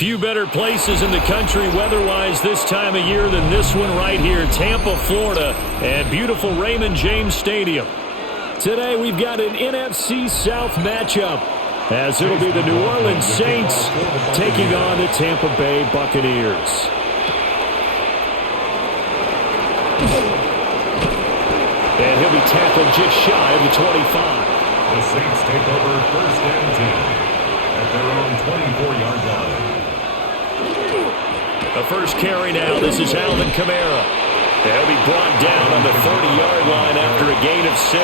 Few better places in the country weather-wise this time of year than this one right here, Tampa, Florida, and beautiful Raymond James Stadium. Today we've got an NFC South matchup, as it'll be the New Orleans Saints taking on the Tampa Bay Buccaneers. And he'll be tackled just shy of the 25. The Saints take over first and 10 at their own 24-yard line. The first carry now. This is Alvin Kamara. He'll be brought down on the 30-yard line after a gain of 6.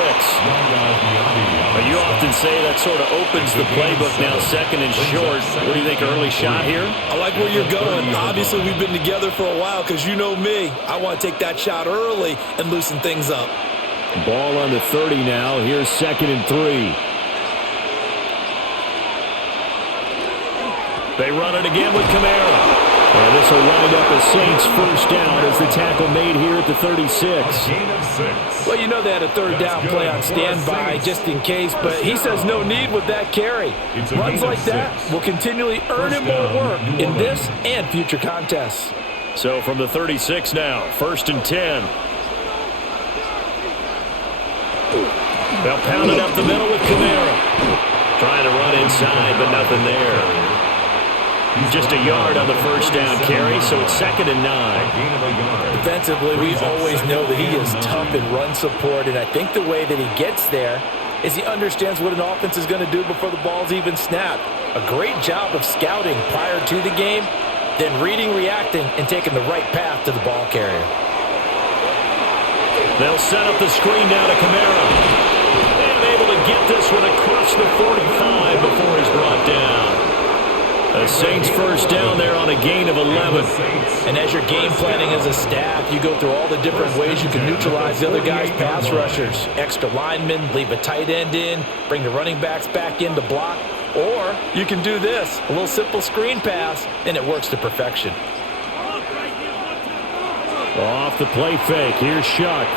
You often say that sort of opens the playbook now, second and short. What do you think, early shot here? I like where you're going. Obviously, we've been together for a while because you know me. I want to take that shot early and loosen things up. Ball on the 30 now. Here's second and 3. They run it again with Kamara. And this will wind up a Saints first down as the tackle made here at the 36. Well, you know they had a third down play on standby just in case, but he says no need with that carry. Runs like that will continually earn him more work in this and future contests. So from the 36 now, first and 10. They'll pound it up the middle with Kamara. Trying to run inside, but nothing there. Just a yard on the first down carry, so it's second and 9. Defensively, we always know that he is tough in run support, and I think the way that he gets there is he understands what an offense is going to do before the ball's even snapped. A great job of scouting prior to the game, then reading, reacting, and taking the right path to the ball carrier. They'll set up the screen down to Kamara. And able to get this one across the 45 before he's brought down. The Saints first down there on a gain of 11. And as you're game planning as a staff, you go through all the different ways you can neutralize the other guy's pass rushers. Extra linemen, leave a tight end in, bring the running backs back in to block. Or you can do this, a little simple screen pass, and it works to perfection. Off the play fake, here's Shuck.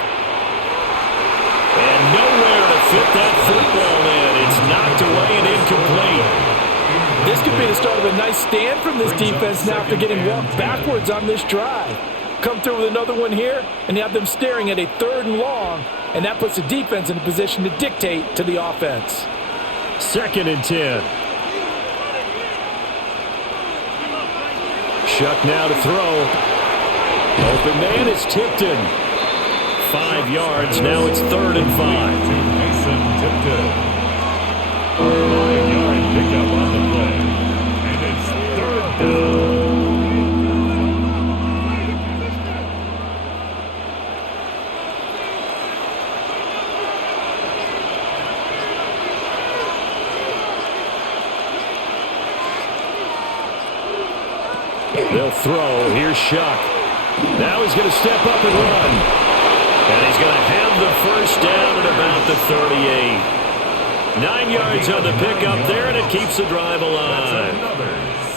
And nowhere to fit that football in. It's knocked away and incomplete. This could be the start of a nice stand from this defense now after getting walked backwards on this drive. Come through with another one here, and you have them staring at a 3rd and long, and that puts the defense in a position to dictate to the offense. Second and 10. Shuck now to throw. Open man is Tipton. 5 yards, now it's 3rd and 5. Mason Tipton. 5-yard pickup on the play. And it's 3rd down. They'll throw. Here's Shuck. Now he's going to step up and run. And he's going to have the first down at about the 38. 9 yards on the pickup there, and it keeps the drive alive.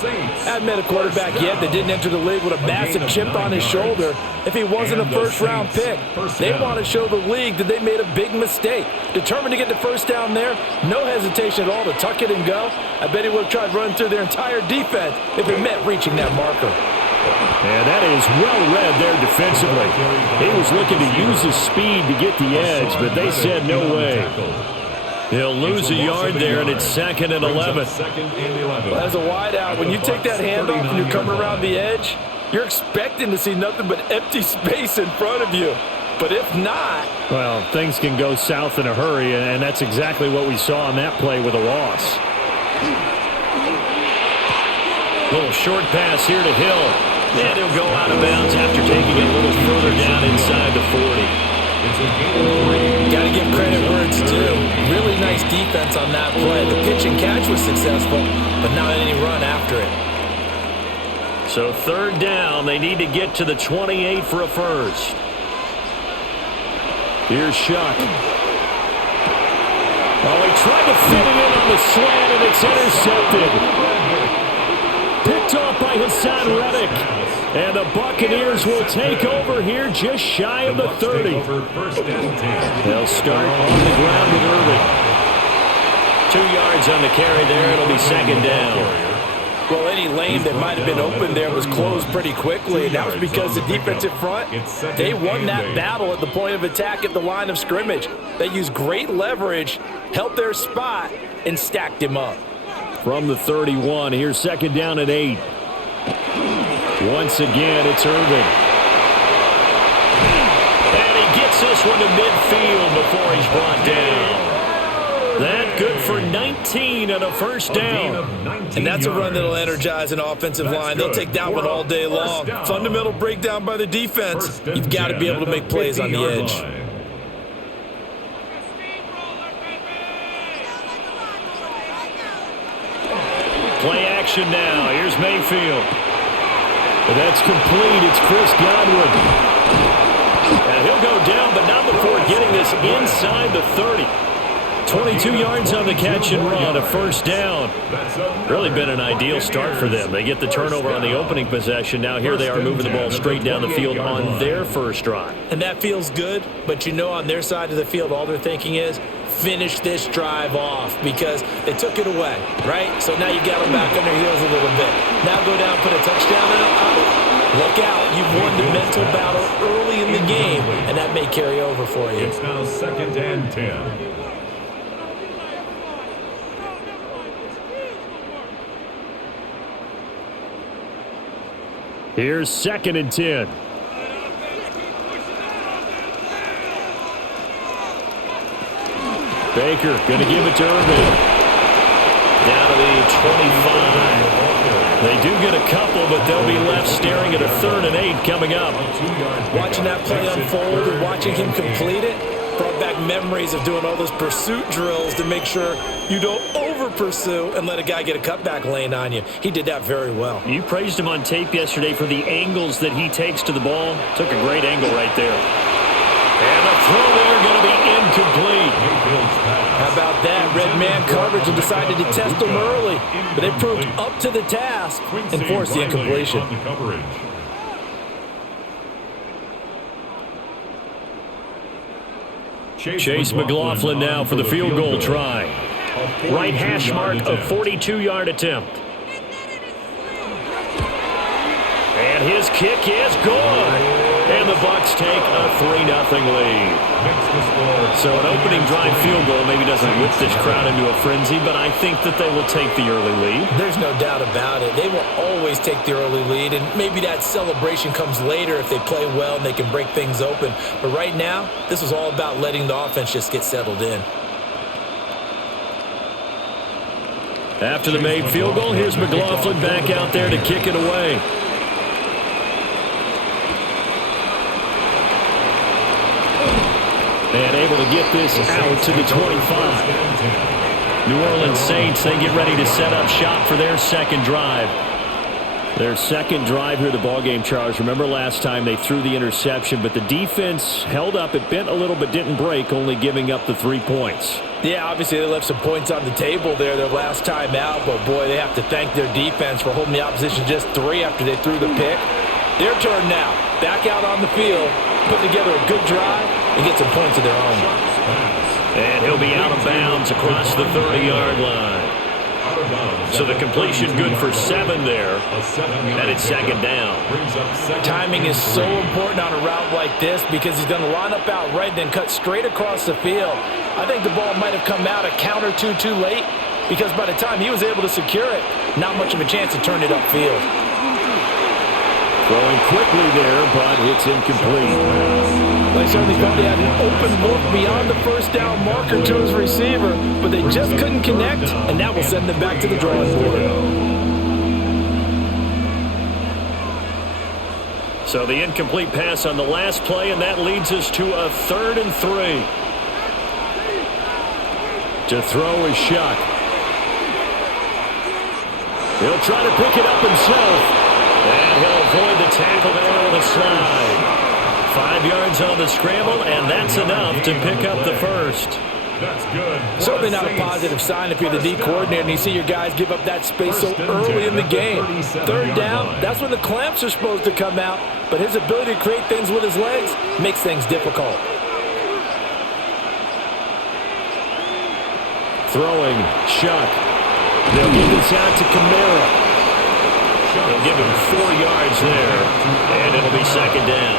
I haven't met a quarterback yet that didn't enter the league with a massive chip on his shoulder if he wasn't a first-round pick. They want to show the league that they made a big mistake. Determined to get the first down there, no hesitation at all to tuck it and go. I bet he would have tried running through their entire defense if it meant reaching that marker. And that is well read there defensively. He was looking to use his speed to get the edge, but they said no way. He'll lose a yard there, and it's 2nd and 11. As a wideout, when you take that handoff and you're coming around the edge, you're expecting to see nothing but empty space in front of you. But if not... Well, things can go south in a hurry, and that's exactly what we saw on that play with a loss. Little short pass here to Hill. And he'll go out of bounds after taking it a little further down inside the 40. Got to give credit where it's due. Really nice defense on that play. The pitch and catch was successful, but not any run after it. So 3rd down, they need to get to the 28 for a first. Here's Shuck. Oh, he tried to fit it in on the slant, and it's intercepted. Picked off by Hassan Reddick. And the Buccaneers will take over here just shy of the 30. They'll start on the ground with Irvin. 2 yards on the carry there. It'll be 2nd down. Well, any lane that might have been open there was closed pretty quickly, and that was because the defensive front, they won that battle at the point of attack at the line of scrimmage. They used great leverage, held their spot, and stacked him up. From the 31, here's second down and 8. Once again, it's Irving. And he gets this one to midfield before he's brought down. That good for 19 and a first down. And that's a run that'll energize an offensive line. They'll take that one all day long. Fundamental breakdown by the defense. You've got to be able to make plays on the edge. Play action now. Here's Mayfield. And that's complete. It's Chris Godwin. And he'll go down, but not before getting this inside the 30. 22 yards on the catch and run, a first down. Really been an ideal start for them. They get the turnover on the opening possession. Now here they are moving the ball straight down the field on their first drive. And that feels good, but you know on their side of the field all they're thinking is finish this drive off because they took it away, right? So now you got them back on their heels a little bit. Now go down, put a touchdown out. Look out. You've won the mental battle early in the game, and that may carry over for you. It's now second and 10. Here's second and 10. Baker going to give it to Irvin. Down to the 25. They do get a couple, but they'll be left staring at a 3rd and 8 coming up. Watching that play unfold and watching him complete it brought back memories of doing all those pursuit drills to make sure you don't over-pursue and let a guy get a cutback lane on you. He did that very well. You praised him on tape yesterday for the angles that he takes to the ball. Took a great angle right there. And the throw there going to be incomplete. How about that? Red man coverage and decided to test them early. But they proved up to the task and forced the incompletion. Chase McLaughlin now for the field goal try. Right hash mark, a 42-yard attempt. And his kick is good. And the Bucs take a 3-0 lead. So an opening drive field goal maybe doesn't whip this crowd into a frenzy, but I think that they will take the early lead. There's no doubt about it. They will always take the early lead, and maybe that celebration comes later if they play well and they can break things open. But right now, this is all about letting the offense just get settled in. After the made field goal, here's McLaughlin back out there to kick it away. And able to get this out to the 25. New Orleans Saints, they get ready to set up shop for their second drive. Their second drive here, the ballgame, Charles. Remember last time they threw the interception, but the defense held up. It bent a little but didn't break, only giving up the 3 points. Yeah, obviously they left some points on the table there their last time out, but boy, they have to thank their defense for holding the opposition just 3 after they threw the pick. Their turn now. Back out on the field, put together a good drive, and get some points of their own. And he'll be out of bounds across the 30-yard line. So the completion good for 7 there, and it's second down. Timing is so important on a route like this because he's going to line up out right, then cut straight across the field. I think the ball might have come out a count or two too late because by the time he was able to secure it, not much of a chance to turn it upfield. Throwing quickly there, but it's incomplete. They certainly thought he had an open look beyond the first down marker to his receiver, but they just couldn't connect, and that will send them back to the drawing board. So the incomplete pass on the last play, and that leads us to a 3rd and 3. To throw is Shuck. He'll try to pick it up himself. And he'll avoid the tackle there on the slide. 5 yards on the scramble, and that's enough to pick up the first. That's good. Certainly not a positive sign if you're the D coordinator and you see your guys give up that space so early in the game. 3rd down, that's when the clamps are supposed to come out, but his ability to create things with his legs makes things difficult. Throwing, Shuck. They'll give this out to Kamara. They'll give him 4 yards there, and it'll be second down.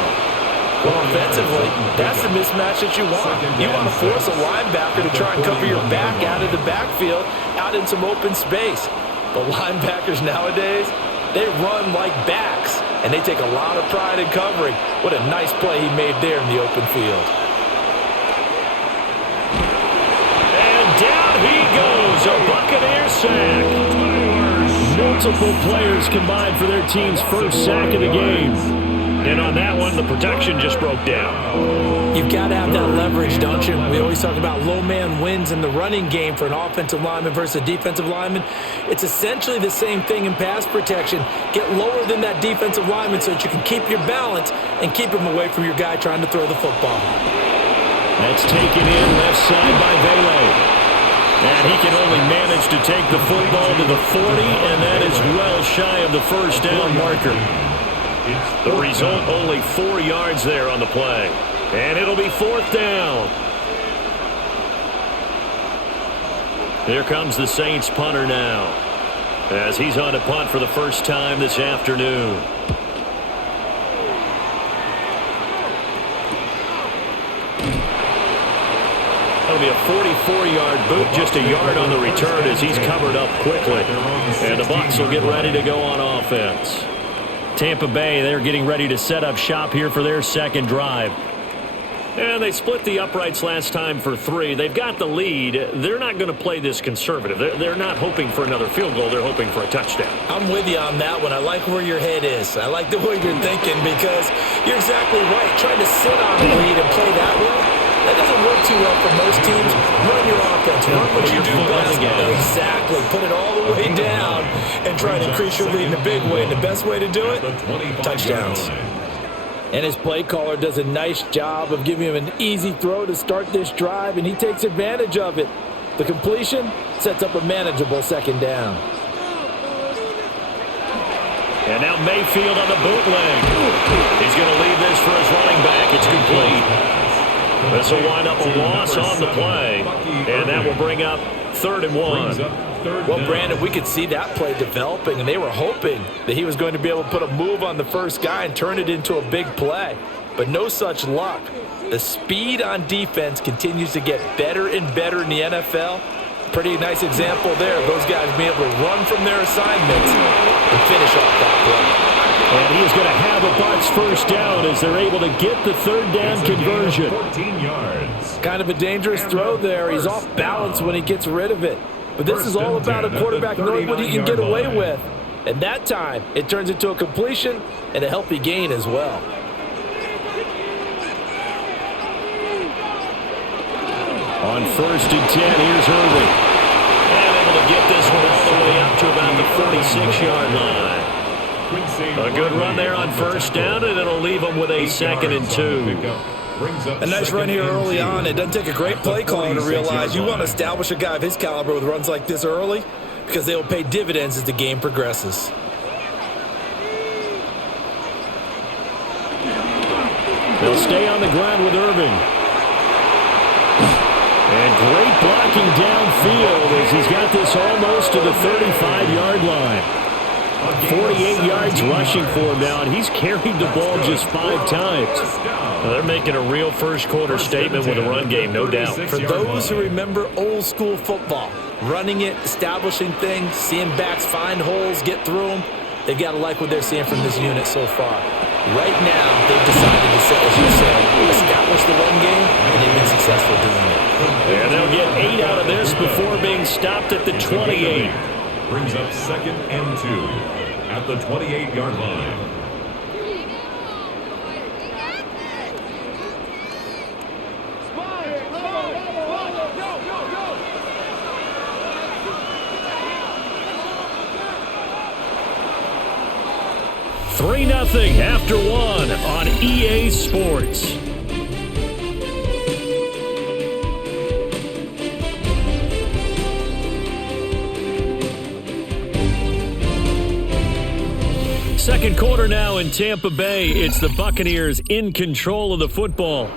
Well, offensively, that's the mismatch that you want. You want to force a linebacker to try and cover your back out of the backfield, out in some open space. But linebackers nowadays, they run like backs, and they take a lot of pride in covering. What a nice play he made there in the open field. And down he goes, a Buccaneer sack. Multiple players combined for their team's first sack of the game. And on that one, the protection just broke down. You've got to have that leverage, don't you? We always talk about low man wins in the running game for an offensive lineman versus a defensive lineman. It's essentially the same thing in pass protection. Get lower than that defensive lineman so that you can keep your balance and keep him away from your guy trying to throw the football. That's taken in left side by Vele. And he can only manage to take the football to the 40, and that is well shy of the first down marker. The result, only 4 yards there on the play. And it'll be 4th down. Here comes the Saints punter now, as he's on to punt for the first time this afternoon. That'll be a 44-yard boot, just a yard on the return as he's covered up quickly. And the Bucs will get ready to go on offense. Tampa Bay, they're getting ready to set up shop here for their second drive. And they split the uprights last time for 3. They've got the lead. They're not going to play this conservative. They're not hoping for another field goal. They're hoping for a touchdown. I'm with you on that one. I like where your head is. I like the way you're thinking because you're exactly right. Trying to sit on the lead and play that way, that doesn't work too well for most teams. Run your offense. Run what you do best. Exactly. Put it all the way down and try to increase your lead in a big way. And the best way to do it, touchdowns. And his play caller does a nice job of giving him an easy throw to start this drive, and he takes advantage of it. The completion sets up a manageable second down. And now Mayfield on the bootleg. He's going to leave this for his running back. It's complete. This will wind up a loss on the play, and that will bring up 3rd and 1. Well, Brandon, we could see that play developing, and they were hoping that he was going to be able to put a move on the first guy and turn it into a big play. But no such luck. The speed on defense continues to get better and better in the NFL. Pretty nice example there of those guys being able to run from their assignments and finish off that play. And he is going to have a Bucs first down as they're able to get the 3rd down conversion. 14 yards. Kind of a dangerous throw there. He's off balance when he gets rid of it. But this is all about a quarterback knowing what he can get away with. And that time, it turns into a completion and a healthy gain as well. On 1st and 10, here's Irving. And able to get this one all the way up to about the 46-yard line. A good run there on 1st down, and it'll leave them with a 2nd and 2. A nice run here early on. It doesn't take a great play caller to realize you want to establish a guy of his caliber with runs like this early because they will pay dividends as the game progresses. They'll stay on the ground with Irving. And great blocking downfield as he's got this almost to the 35-yard line. 48 yards rushing for him now, and he's carried the ball just 5 times. Well, they're making a real first-quarter statement with a run game, no doubt. For those who remember old-school football, running it, establishing things, seeing backs find holes, get through them, they've got to like what they're seeing from this unit so far. Right now, they've decided to, as you said, establish the run game, and they've been successful doing it. And they'll get 8 out of this before being stopped at the 28. Brings up 2nd and 2 at the 28-yard line. Three 3-0 after 1 on EA Sports. Second quarter now in Tampa Bay. It's the Buccaneers in control of the football.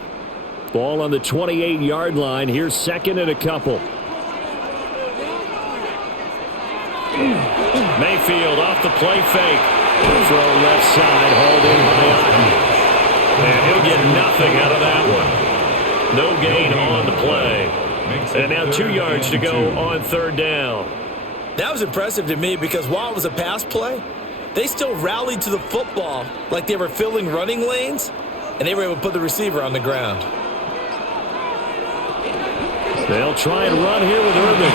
Ball on the 28-yard line. Here's 2nd and a couple. Mayfield off the play fake. Throw left side, hauled in by Otten. And he'll get nothing out of that one. No gain on the play. And now 2 yards to go on third down. That was impressive to me because while it was a pass play, they still rallied to the football like they were filling running lanes, and they were able to put the receiver on the ground. They'll try and run here with Irving.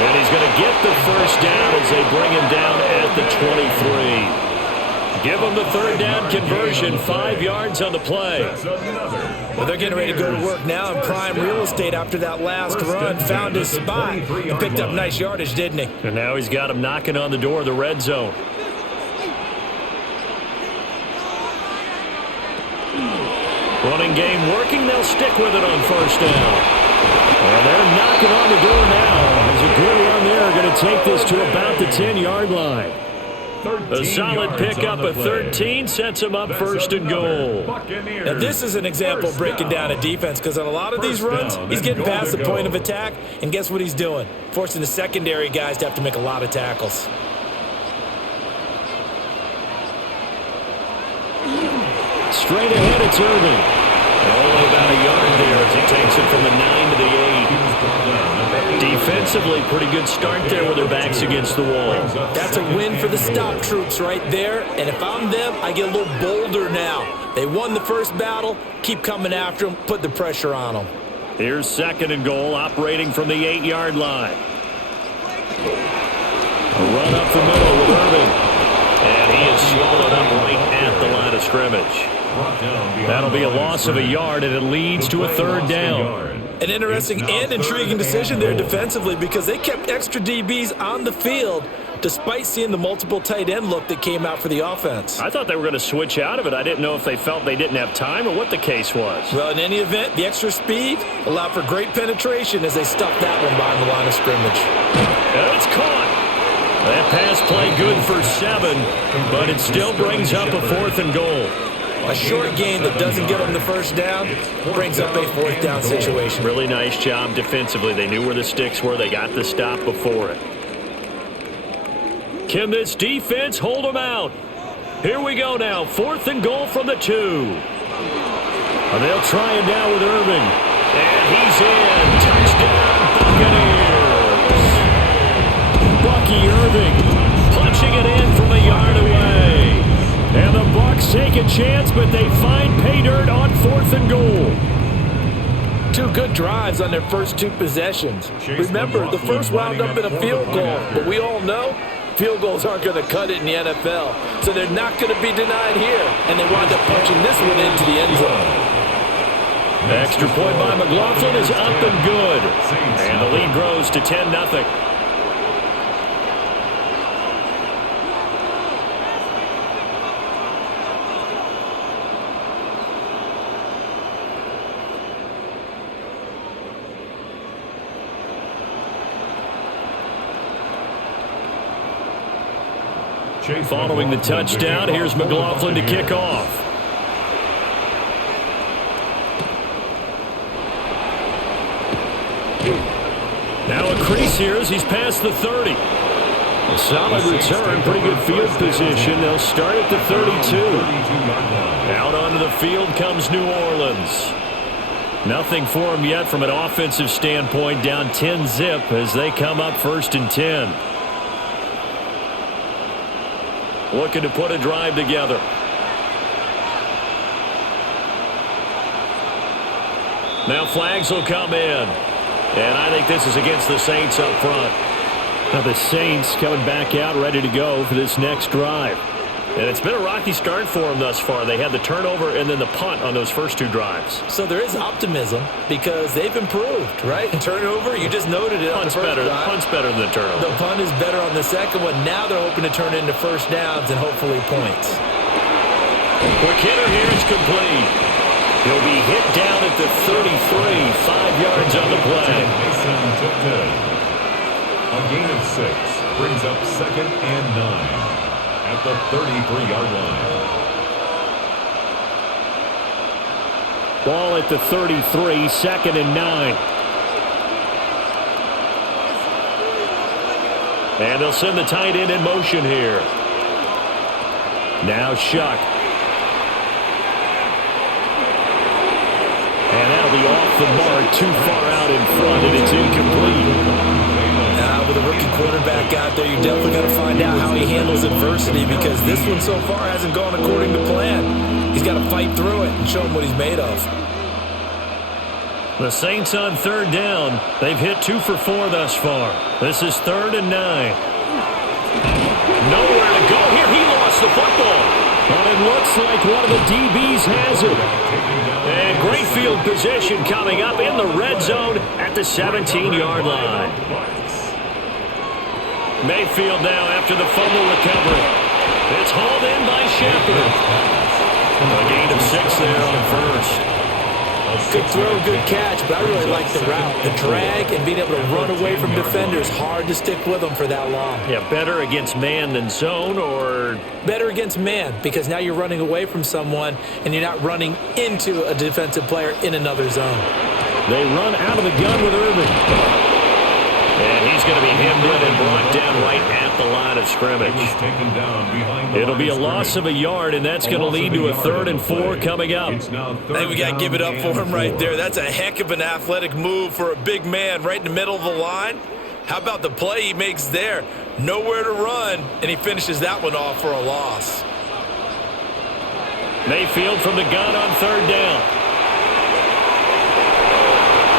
And he's going to get the first down as they bring him down at the 23. Give them the third down conversion, 5 yards on the play. Well, they're getting ready to go to work now in prime real estate after that last run. Found his spot and picked up nice yardage, didn't he? And now he's got him knocking on the door of the red zone. Running game working. They'll stick with it on first down. And they're knocking on the door now. There's a good run there. Going to take this to about the 10-yard line. A solid pickup of 13 sets him up first and goal. Now this is an example of breaking down a defense because on a lot of these runs, he's getting past the point of attack, and guess what he's doing? Forcing the secondary guys to have to make a lot of tackles. Straight ahead, it's Irving. Only about a yard there as he takes it from the 9 to the 8. Defensively, pretty good start there with their backs against the wall. That's a win for the stop troops right there, and if I'm them, I get a little bolder now. They won the first battle, keep coming after them, put the pressure on them. Here's second and goal, operating from the 8-yard line. A run up the middle with Irving. And he is swallowed up right at the line of scrimmage. That'll be a loss of a yard, and it leads to a third down. An interesting and intriguing decision there defensively because they kept extra DBs on the field despite seeing the multiple tight end look that came out for the offense. I thought they were going to switch out of it. I didn't know if they felt they didn't have time or what the case was. Well, in any event, the extra speed allowed for great penetration as they stuffed that one behind the line of scrimmage. And it's caught. That pass play good for 7, but it still brings up a 4th and goal. A short gain that doesn't get them the first down brings up a 4th down situation. Really nice job defensively. They knew where the sticks were. They got the stop before it. Can this defense hold them out? Here we go now. 4th and goal from the 2. And they'll try it now with Irving. And he's in. Touchdown, Buccaneers. Bucky Irving punching it in from a yard away. And the Bucs take a chance, but they find pay dirt on 4th and goal. 2 good drives on their first 2 possessions. Remember, the first wound up in a field goal, but we all know field goals aren't going to cut it in the NFL, so they're not going to be denied here, and they wind up punching this one into the end zone. The extra point by McLaughlin is up and good, and the lead grows to 10-0. Following the touchdown, here's McLaughlin to kick off. Now a crease here as he's past the 30. A solid return, pretty good field position. They'll start at the 32. Out onto the field comes New Orleans. Nothing for them yet from an offensive standpoint, down 10-zip as they come up 1st and 10. Looking to put a drive together. Now flags will come in. And I think this is against the Saints up front. Now the Saints coming back out ready to go for this next drive. And it's been a rocky start for them thus far. They had the turnover and then the punt on those first 2 drives. So there is optimism because they've improved, right? Turnover, you just noted it on the first drive. Punt's better than the turnover. The punt is better on the second one. Now they're hoping to turn into first downs and hopefully points. Quick hitter here is complete. He'll be hit down at the 33, 5 yards on the play. A gain of 6 brings up 2nd and 9. At the 33-yard line. Ball at the 33, 2nd and 9. And they'll send the tight end in motion here. Now Shuck. And that'll be off the mark, too far out in front, and it's incomplete. With a rookie quarterback out there, you definitely got to find out how he handles adversity, because this one so far hasn't gone according to plan. He's got to fight through it and show him what he's made of. The Saints on third down. They've hit 2 for 4 thus far. This is 3rd and 9. Nowhere to go here. He lost the football. But it looks like one of the DBs has it. And great field position coming up in the red zone at the 17-yard line. Mayfield now after the fumble recovery. It's hauled in by Shepard. A gain of 6 there on first. Good throw, good catch, but I really like the route. The drag and being able to run away from defenders, hard to stick with them for that long. Yeah, better against man than zone, or? Better against man, because now you're running away from someone and you're not running into a defensive player in another zone. They run out of the gun with Irvin. And he's going to be hemmed in and brought down right at the line of scrimmage. It'll be a loss of a yard, and that's going to lead to a 3rd and 4 coming up. I think we got to give it up for him right there. That's a heck of an athletic move for a big man right in the middle of the line. How about the play he makes there? Nowhere to run, and he finishes that one off for a loss. Mayfield from the gun on 3rd down.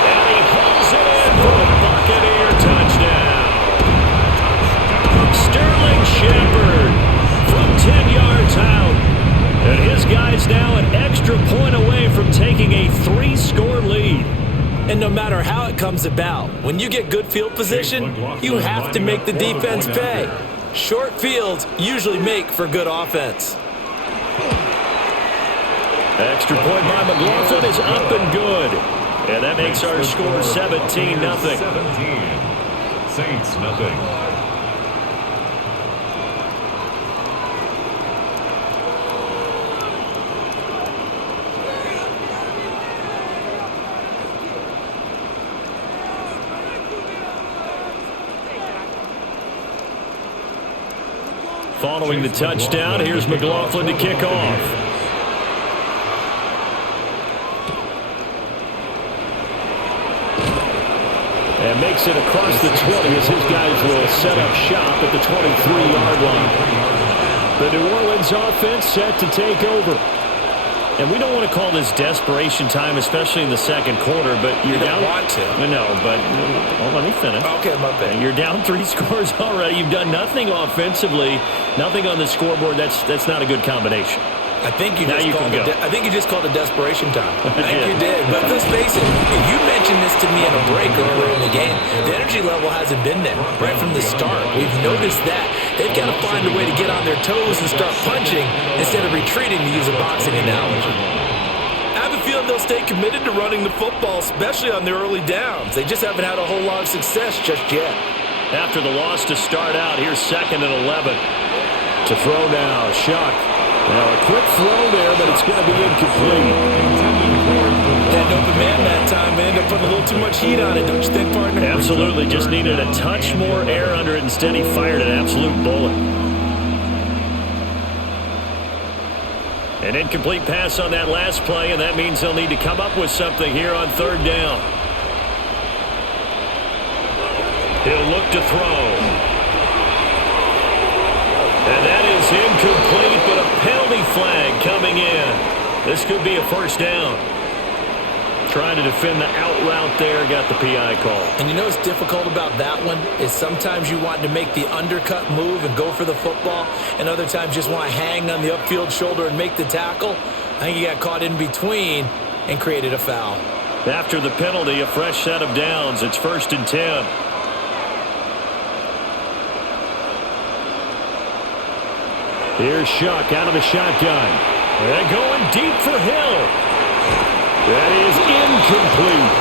And he hauls it in for the Buccaneer touchdown. Sterling Shepard from 10 yards out. And his guy's now an extra point away from taking a 3-score lead. And no matter how it comes about, when you get good field position, you have to make the defense pay. Short fields usually make for good offense. Extra point by McLaughlin is up and good. And that makes our score 17-0. 17. Saints nothing. Following the touchdown, here's McLaughlin to kick off. And makes it across the 20 as his guys will set up shop at the 23-yard line. The New Orleans offense set to take over. And we don't want to call this desperation time, especially in the second quarter, but you're down. You don't want to. I know, but let me finish. Okay, my bad. You're down 3 scores already. You've done nothing offensively, nothing on the scoreboard. That's not a good combination. I think you just called it desperation time. I think you did. But let's face it, you mentioned this to me in a break earlier in the game. The energy level hasn't been there right from the start. We've noticed that. They've got to find a way to get on their toes and start punching instead of retreating, to use a boxing analogy. I have a feeling they'll stay committed to running the football, especially on their early downs. They just haven't had a whole lot of success just yet. After the loss to start out, here's 2nd and 11. To throw now, Shuck. Now a quick throw there, but it's going to be incomplete. That open man that time, man, ended up putting a little too much heat on it, don't you think, partner? Absolutely. Just needed a touch more air under it. Instead, he fired an absolute bullet. An incomplete pass on that last play, and that means they'll need to come up with something here on 3rd down. He'll look to throw. And that is incomplete, but a penalty flag coming in. This could be a 1st down. Trying to defend the out route there, got the PI call. And you know what's difficult about that one is sometimes you want to make the undercut move and go for the football, and other times just want to hang on the upfield shoulder and make the tackle. I think he got caught in between and created a foul. After the penalty, a fresh set of downs. It's 1st and 10. Here's Shuck out of the shotgun. And going deep for Hill. That is incomplete.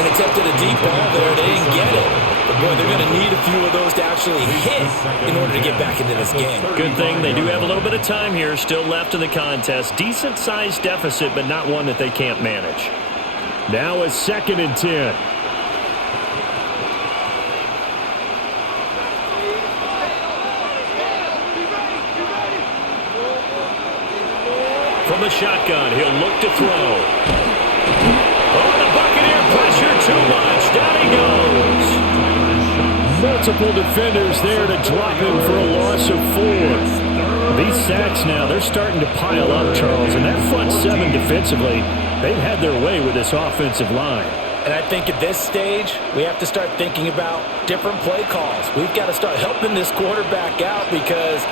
And attempted a deep ball there. They didn't get it. But, boy, they're going to need a few of those to actually hit in order to get back into this game. Good thing they do have a little bit of time here still left in the contest. Decent-sized deficit, but not one that they can't manage. Now it's 2nd and 10. the shotgun. He'll look to throw. Oh, the Buccaneer pressure too much. Down he goes. Multiple defenders there to drop him for a loss of 4. These sacks now, they're starting to pile up, Charles. And that front 7 defensively, they've had their way with this offensive line. And I think at this stage, we have to start thinking about different play calls. We've got to start helping this quarterback out because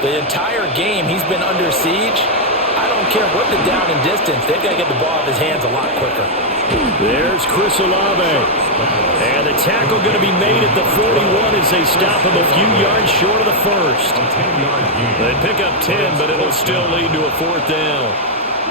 the entire game he's been under siege. I don't care what the down and distance. They've got to get the ball off his hands a lot quicker. There's Chris Olave. And the tackle going to be made at the 41 as they stop him a few yards short of the first. They pick up 10, but it'll still lead to a 4th down.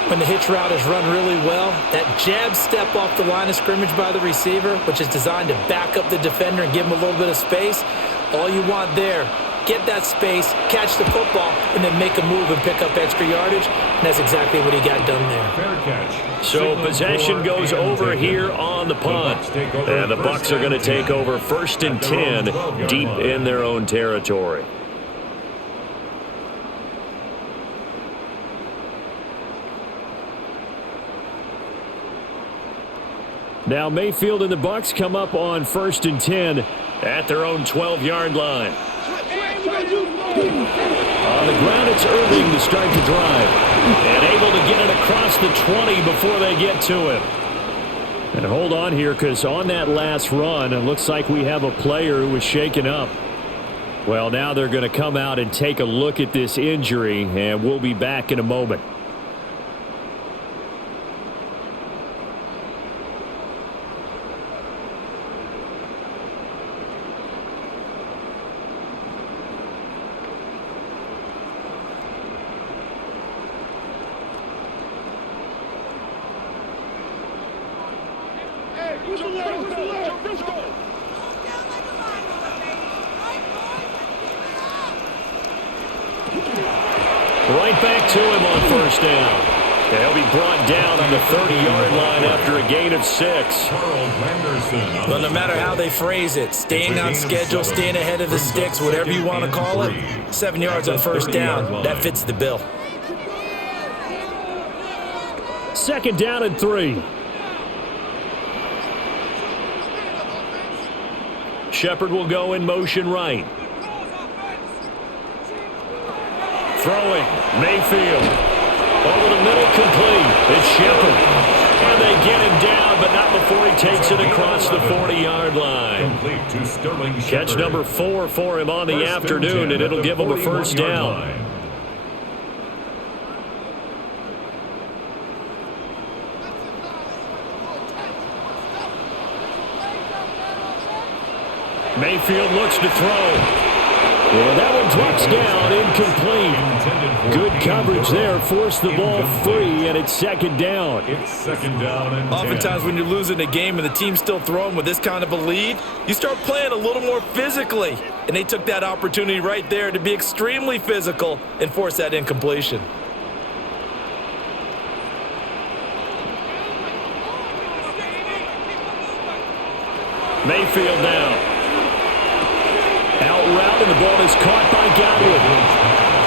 When the hitch route is run really well, that jab step off the line of scrimmage by the receiver, which is designed to back up the defender and give him a little bit of space, all you want there, get that space, catch the football, and then make a move and pick up extra yardage. And that's exactly what he got done there. Fair catch. So possession goes over here on the punt. And the Bucs are going to take over 1st and 10 deep in their own territory. Now Mayfield and the Bucs come up on 1st and 10 at their own 12-yard line. On the ground, it's Irving to start the drive. And able to get it across the 20 before they get to him. And hold on here, because on that last run, it looks like we have a player who was shaken up. Well, now they're going to come out and take a look at this injury, and we'll be back in a moment. Right back to him on 1st down. They'll be brought down on the 30-yard line after a gain of 6. But no matter how they phrase it, staying on schedule, staying ahead of the sticks, whatever you want to call it, 7 yards on 1st down, that fits the bill. 2nd down and 3. Shepard will go in motion right. Throwing, Mayfield. Over the middle, complete. It's Shepard. And they get him down, but not before he takes it across the 40-yard line. Catch number 4 for him on the afternoon, and it'll give him a 1st down. Mayfield looks to throw. And that one drops down, incomplete. Good coverage there, forced the ball free, and it's 2nd down. It's 2nd down and 10. Oftentimes when you're losing a game and the team's still throwing with this kind of a lead, you start playing a little more physically. And they took that opportunity right there to be extremely physical and force that incompletion. Mayfield now. Out route, and the ball is caught by Godwin.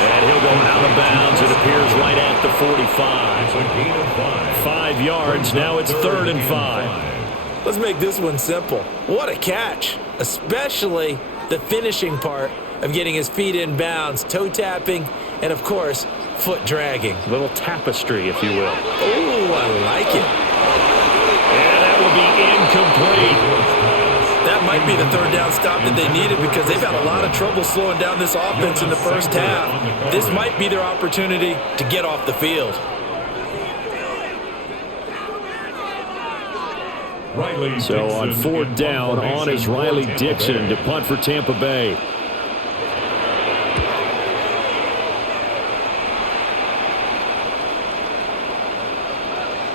And he'll go out of bounds. It appears right at the 45. It's a gain of 5. 5 yards. Now it's 3rd and 5. Let's make this one simple. What a catch, especially the finishing part of getting his feet in bounds, toe tapping, and of course, foot dragging. Little tapestry, if you will. Ooh, I like it. And that will be incomplete. That might be the 3rd down stop that they needed because they've had a lot of trouble slowing down this offense in the first half. This might be their opportunity to get off the field. So on 4th down, on is Riley Dixon to punt for Tampa Bay.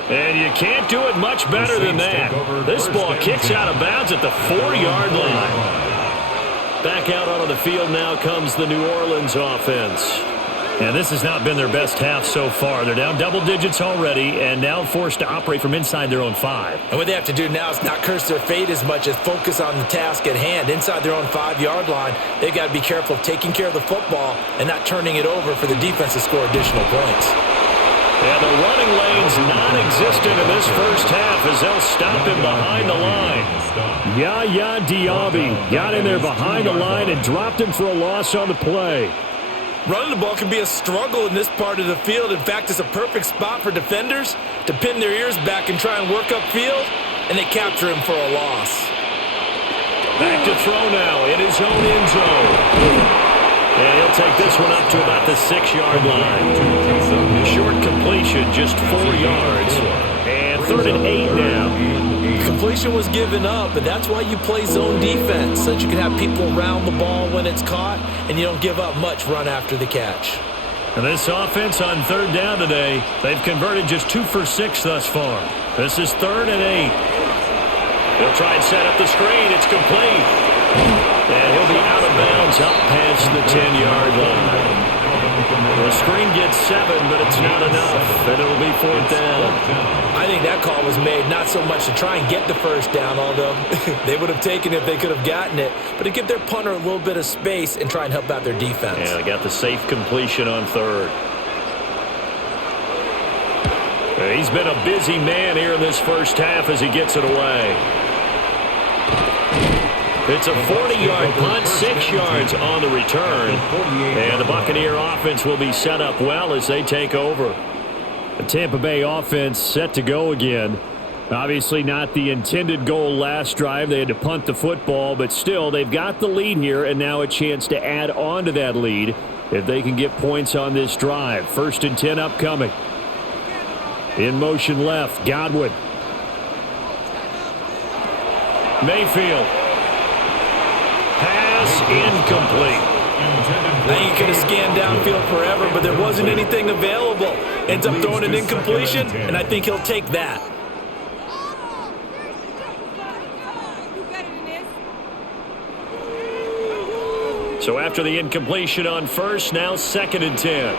And you can't do it much better than that. This ball kicks out of bounds at the 4-yard line. Back out onto the field now comes the New Orleans offense. And this has not been their best half so far. They're down double digits already and now forced to operate from inside their own 5. And what they have to do now is not curse their fate as much as focus on the task at hand. Inside their own 5-yard line, they've got to be careful of taking care of the football and not turning it over for the defense to score additional points. And the running lane's non-existent in this first half as they'll stop him behind the line. Yaya Diaby got in there behind the line and dropped him for a loss on the play. Running the ball can be a struggle in this part of the field. In fact, it's a perfect spot for defenders to pin their ears back and try and work upfield, and they capture him for a loss. Back to throw now in his own end zone. And he'll take this one up to about the 6-yard line. Short completion, just 4 yards. And 3rd and 8 now. Completion was given up, but that's why you play zone defense, so that you can have people around the ball when it's caught, and you don't give up much run after the catch. And this offense on 3rd down today, they've converted just 2 for 6 thus far. This is 3rd and 8. He'll try and set up the screen. It's complete. And he'll be out of bounds up past the 10-yard line. The screen gets 7, but it's not enough, and it'll be 4th down. I think that call was made not so much to try and get the first down, although they would have taken it if they could have gotten it, but to give their punter a little bit of space and try and help out their defense. Yeah, they got the safe completion on 3rd. He's been a busy man here in this first half as he gets it away. It's a 40-yard punt, 6 yards on the return. And the Buccaneer offense will be set up well as they take over. The Tampa Bay offense set to go again. Obviously not the intended goal last drive. They had to punt the football, but still they've got the lead here and now a chance to add on to that lead if they can get points on this drive. 1st and 10 upcoming. In motion left, Godwin. Mayfield. Pass incomplete. Now you could have scanned downfield forever, but there wasn't anything available. Ends up throwing an incompletion, and I think he'll take that. So after the incompletion on 1st, now 2nd and 10.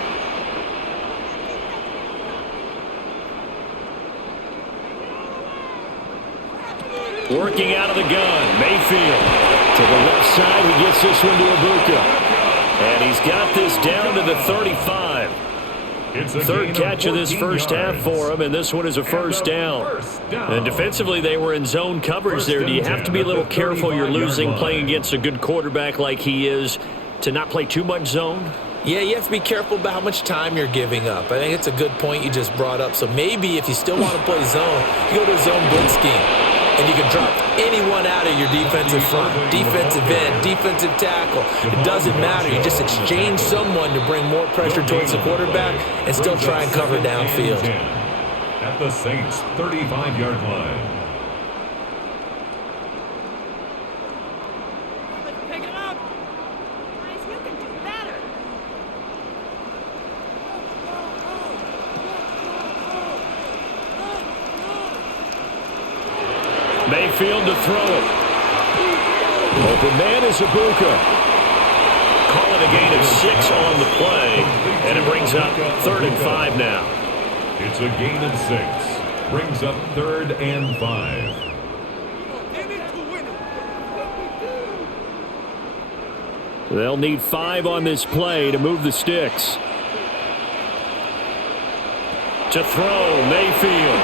Working out of the gun, Mayfield. To the left side, he gets this one to Ibuka. And he's got this down to the 35. 3rd catch of this first half for him, and this one is a 1st down. And defensively, they were in zone coverage there. Do you have to be a little careful you're losing playing against a good quarterback like he is to not play too much zone? Yeah, you have to be careful about how much time you're giving up. I think it's a good point you just brought up. So maybe if you still want to play zone, you go to a zone blitz scheme. And you can drop anyone out of your defensive front, defensive end, defensive tackle. It doesn't matter. You just exchange someone to bring more pressure towards the quarterback and still try and cover downfield. At the Saints' 35-yard line. Pick it up. Guys, you can do better. Mayfield to throw it. Open man is Ibuka. Call it a gain of 6 on the play, and it brings up 3rd and 5 now. It's a gain of 6. Brings up 3rd and 5. They'll need 5 on this play to move the sticks. To throw, Mayfield.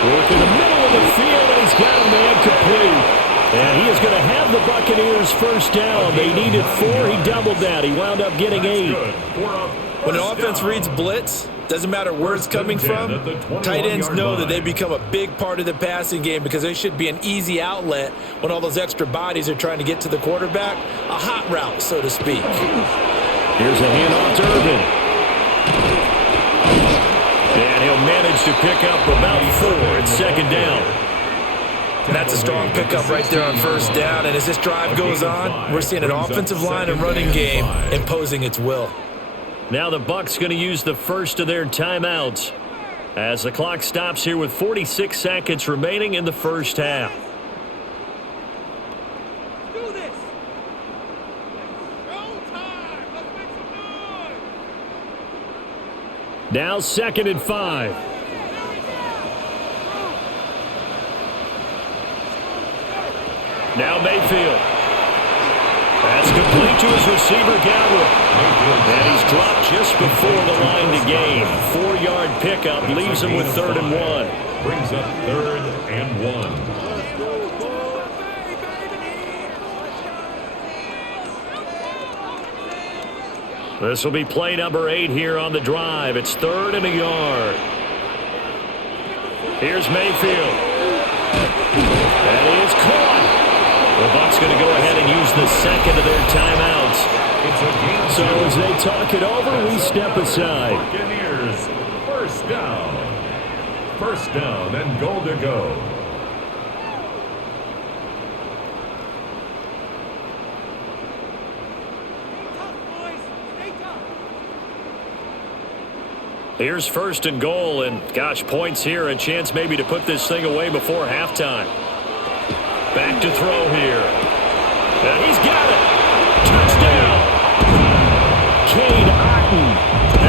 Work in the middle of the field, and he's got a man complete. And he is going to have the Buccaneers first down. They needed 4. He doubled that. He wound up getting 8. When an offense reads blitz, doesn't matter where it's coming from, tight ends know that they become a big part of the passing game because they should be an easy outlet when all those extra bodies are trying to get to the quarterback. A hot route, so to speak. Here's a handoff to Irvin. And he'll manage to pick up about 4. It's 2nd down. And that's a strong pickup right there on 1st down. And as this drive goes on, we're seeing an offensive line and running game imposing its will. Now the Bucs going to use the first of their timeouts as the clock stops here with 46 seconds remaining in the first half. Do this. Showtime. Let's make some noise. Now 2nd and 5. Now Mayfield. That's complete to his receiver, Godwin. And he's dropped just before the line to gain. 4-yard pickup leaves him with 3rd and 1. Brings up 3rd and 1. This will be play number 8 here on the drive. It's 3rd and a yard. Here's Mayfield. And he is caught. The Bucs going to go ahead and use the second of their timeouts. So as they talk it over, we step aside. Buccaneers, first down. First down and goal to go. Here's 1st and goal, and gosh, points here, a chance maybe to put this thing away before halftime. Back to throw here. And he's got it. Touchdown. Cade Otton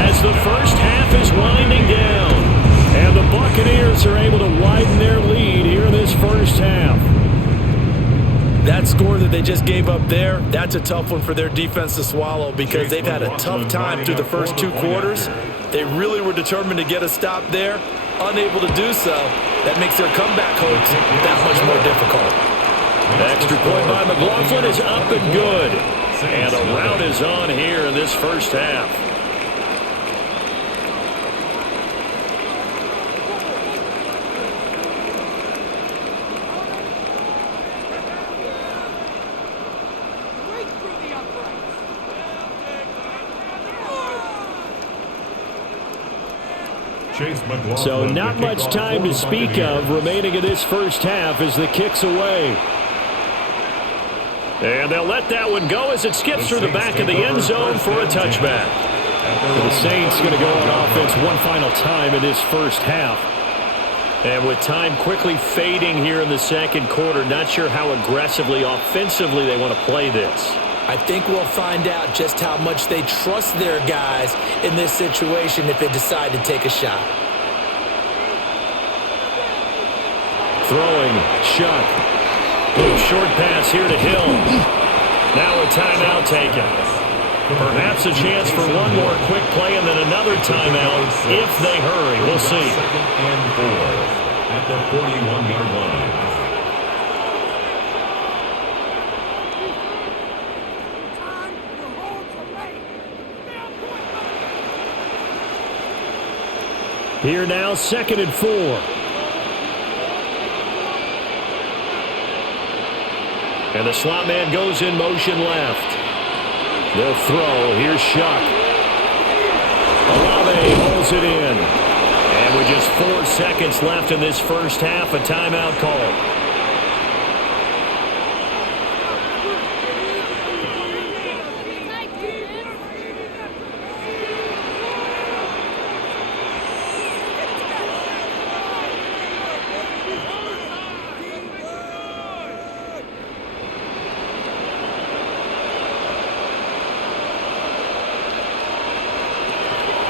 as the first half is winding down. And the Buccaneers are able to widen their lead here in this first half. That score that they just gave up there, that's a tough one for their defense to swallow because they've had a tough time through the first 2 quarters. They really were determined to get a stop there. Unable to do so, that makes their comeback hopes that much more difficult. The extra point by McLaughlin is up and good. And a rout is on here in this first half. So not much time to speak of remaining in this first half as the kick's away. And they'll let that one go as it skips through the back of the end zone for a touchback. The Saints going to go on offense one final time in this first half. And with time quickly fading here in the second quarter, not sure how aggressively, offensively they want to play this. I think we'll find out just how much they trust their guys in this situation if they decide to take a shot. Throwing, Shuck. Little short pass here to Hill. Now a timeout taken. Perhaps a chance for one more quick play and then another timeout if they hurry. We'll see. 2nd and 4 at the 41-yard line. Here now, 2nd and 4. And the slot man goes in motion left. They'll throw. Here's Shuck. Olave holds it in. And with just 4 seconds left in this first half, a timeout call.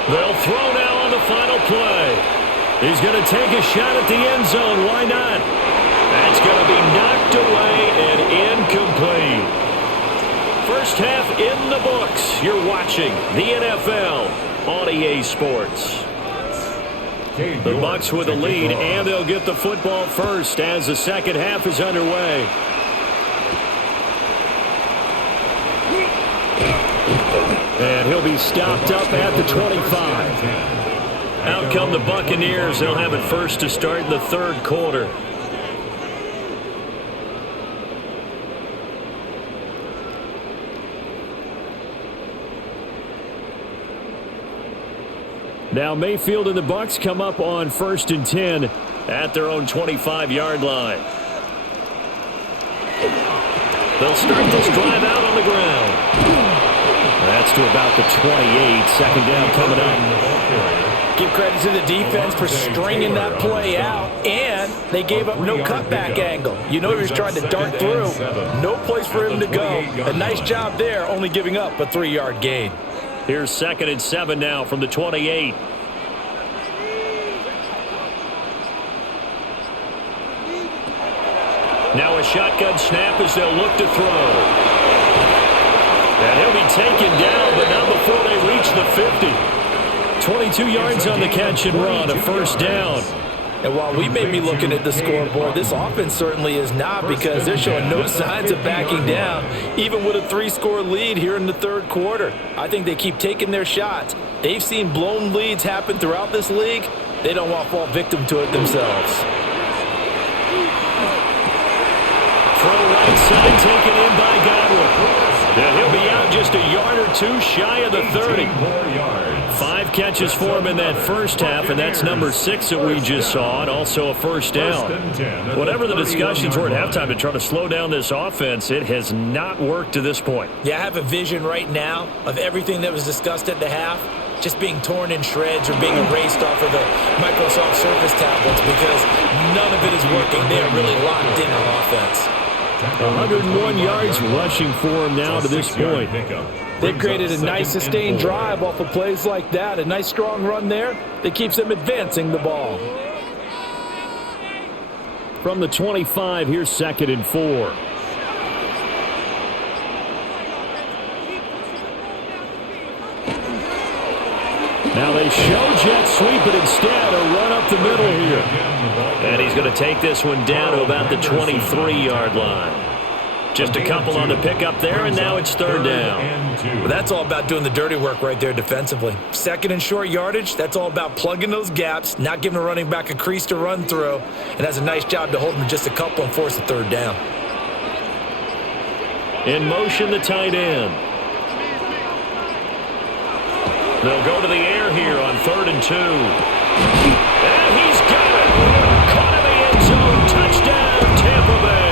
They'll throw now on the final play. He's going to take a shot at the end zone. Why not? That's going to be knocked away and incomplete. First half in the books. You're watching the NFL on EA Sports. The Bucs with a lead, and they'll get the football first as the second half is underway. And he'll be stopped up at the 25. Out come the Buccaneers. They'll have it first to start in the third quarter. Now Mayfield and the Bucs come up on 1st and 10 at their own 25-yard line. They'll start this drive out on the ground. That's to about the 28. Second down coming up. Give credit to the defense for stringing that play out, and they gave up no cutback angle. You know he was trying to dart through. No place for him to go. A nice job there, only giving up a 3-yard gain. Here's 2nd and 7 now from the 28. Now a shotgun snap as they'll look to throw. And he'll be taken down, but not before they reach the 50. 22 yards on the catch and run, a first down. And while we may be looking at the scoreboard, this offense certainly is not, because they're showing no signs of backing down, even with a 3-score lead here in the third quarter. I think they keep taking their shots. They've seen blown leads happen throughout this league. They don't want to fall victim to it themselves. Throw right side, taken in by Godwin. And he'll be out just a yard or two shy of the 30. 5 catches for him in that first half, and that's number 6 that we just saw, and also a first down. Whatever the discussions were at halftime to try to slow down this offense, it has not worked to this point. Yeah, I have a vision right now of everything that was discussed at the half just being torn in shreds or being erased off of the Microsoft Surface tablets, because none of it is working. They are really locked in on offense. 101 yards rushing for him now to this point. They've created a nice sustained drive off of plays like that. A nice strong run there that keeps them advancing the ball. From the 25, here's 2nd and 4. Now they show jet sweep, but instead a run up the middle here. And he's going to take this one down to about the 23-yard line. Just a couple on the pickup there, and now it's 3rd down. Well, that's all about doing the dirty work right there defensively. 2nd and short yardage, that's all about plugging those gaps, not giving a running back a crease to run through, and has a nice job to hold him just a couple and force a 3rd down. In motion, the tight end. They'll go to the air here on 3rd and 2. And he's got it. Caught in the end zone. Touchdown, Tampa Bay.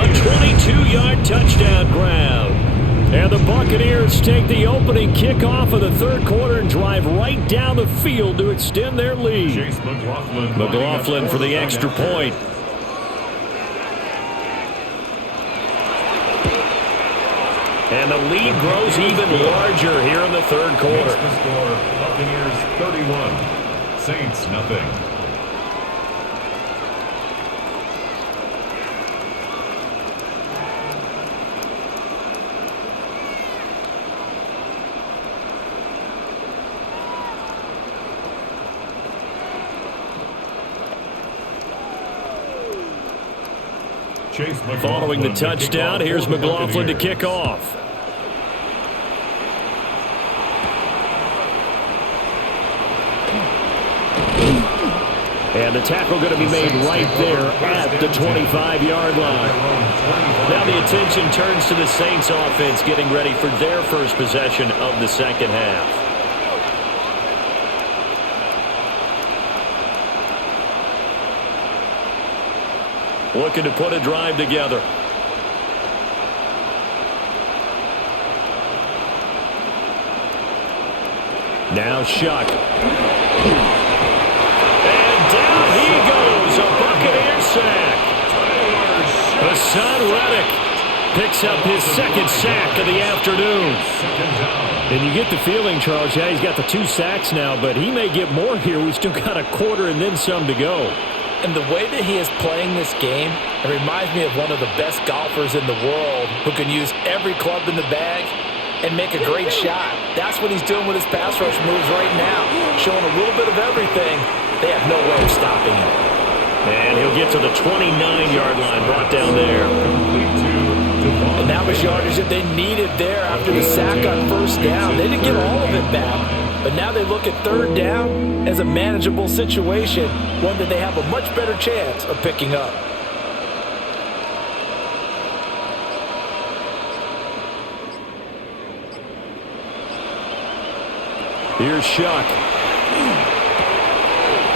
A 22-yard touchdown grab. And the Buccaneers take the opening kickoff of the third quarter and drive right down the field to extend their lead. McLaughlin for the extra point. And the lead grows even larger here in the third quarter. The score, Buccaneers 31, Saints nothing. Following the touchdown, here's McLaughlin to kick off. And the tackle going to be made right there at the 25-yard line. Now the attention turns to the Saints offense getting ready for their first possession of the second half. Looking to put a drive together. Now Shuck. And down he goes. A Buccaneer sack. Hassan Reddick picks up his second sack of the afternoon. And you get the feeling, Charles, yeah, he's got the 2 sacks now, but he may get more here. We've still got a quarter and then some to go. And the way that he is playing this game, it reminds me of one of the best golfers in the world who can use every club in the bag and make a great shot. That's what he's doing with his pass rush moves right now. Showing a little bit of everything. They have no way of stopping him. And he'll get to the 29-yard line, brought down there. And that was yardage that they needed there after the sack on first down. They didn't get all of it back. But now they look at third down as a manageable situation, one that they have a much better chance of picking up. Here's Shuck.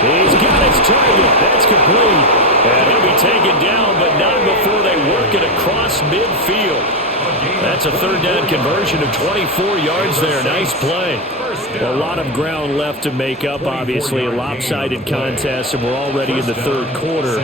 He's got his target. That's complete. And he'll be taken down, but not before they work it across midfield. That's a third down conversion of 24 yards there. Nice play. A lot of ground left to make up, obviously. A lopsided contest, and we're already in the third quarter.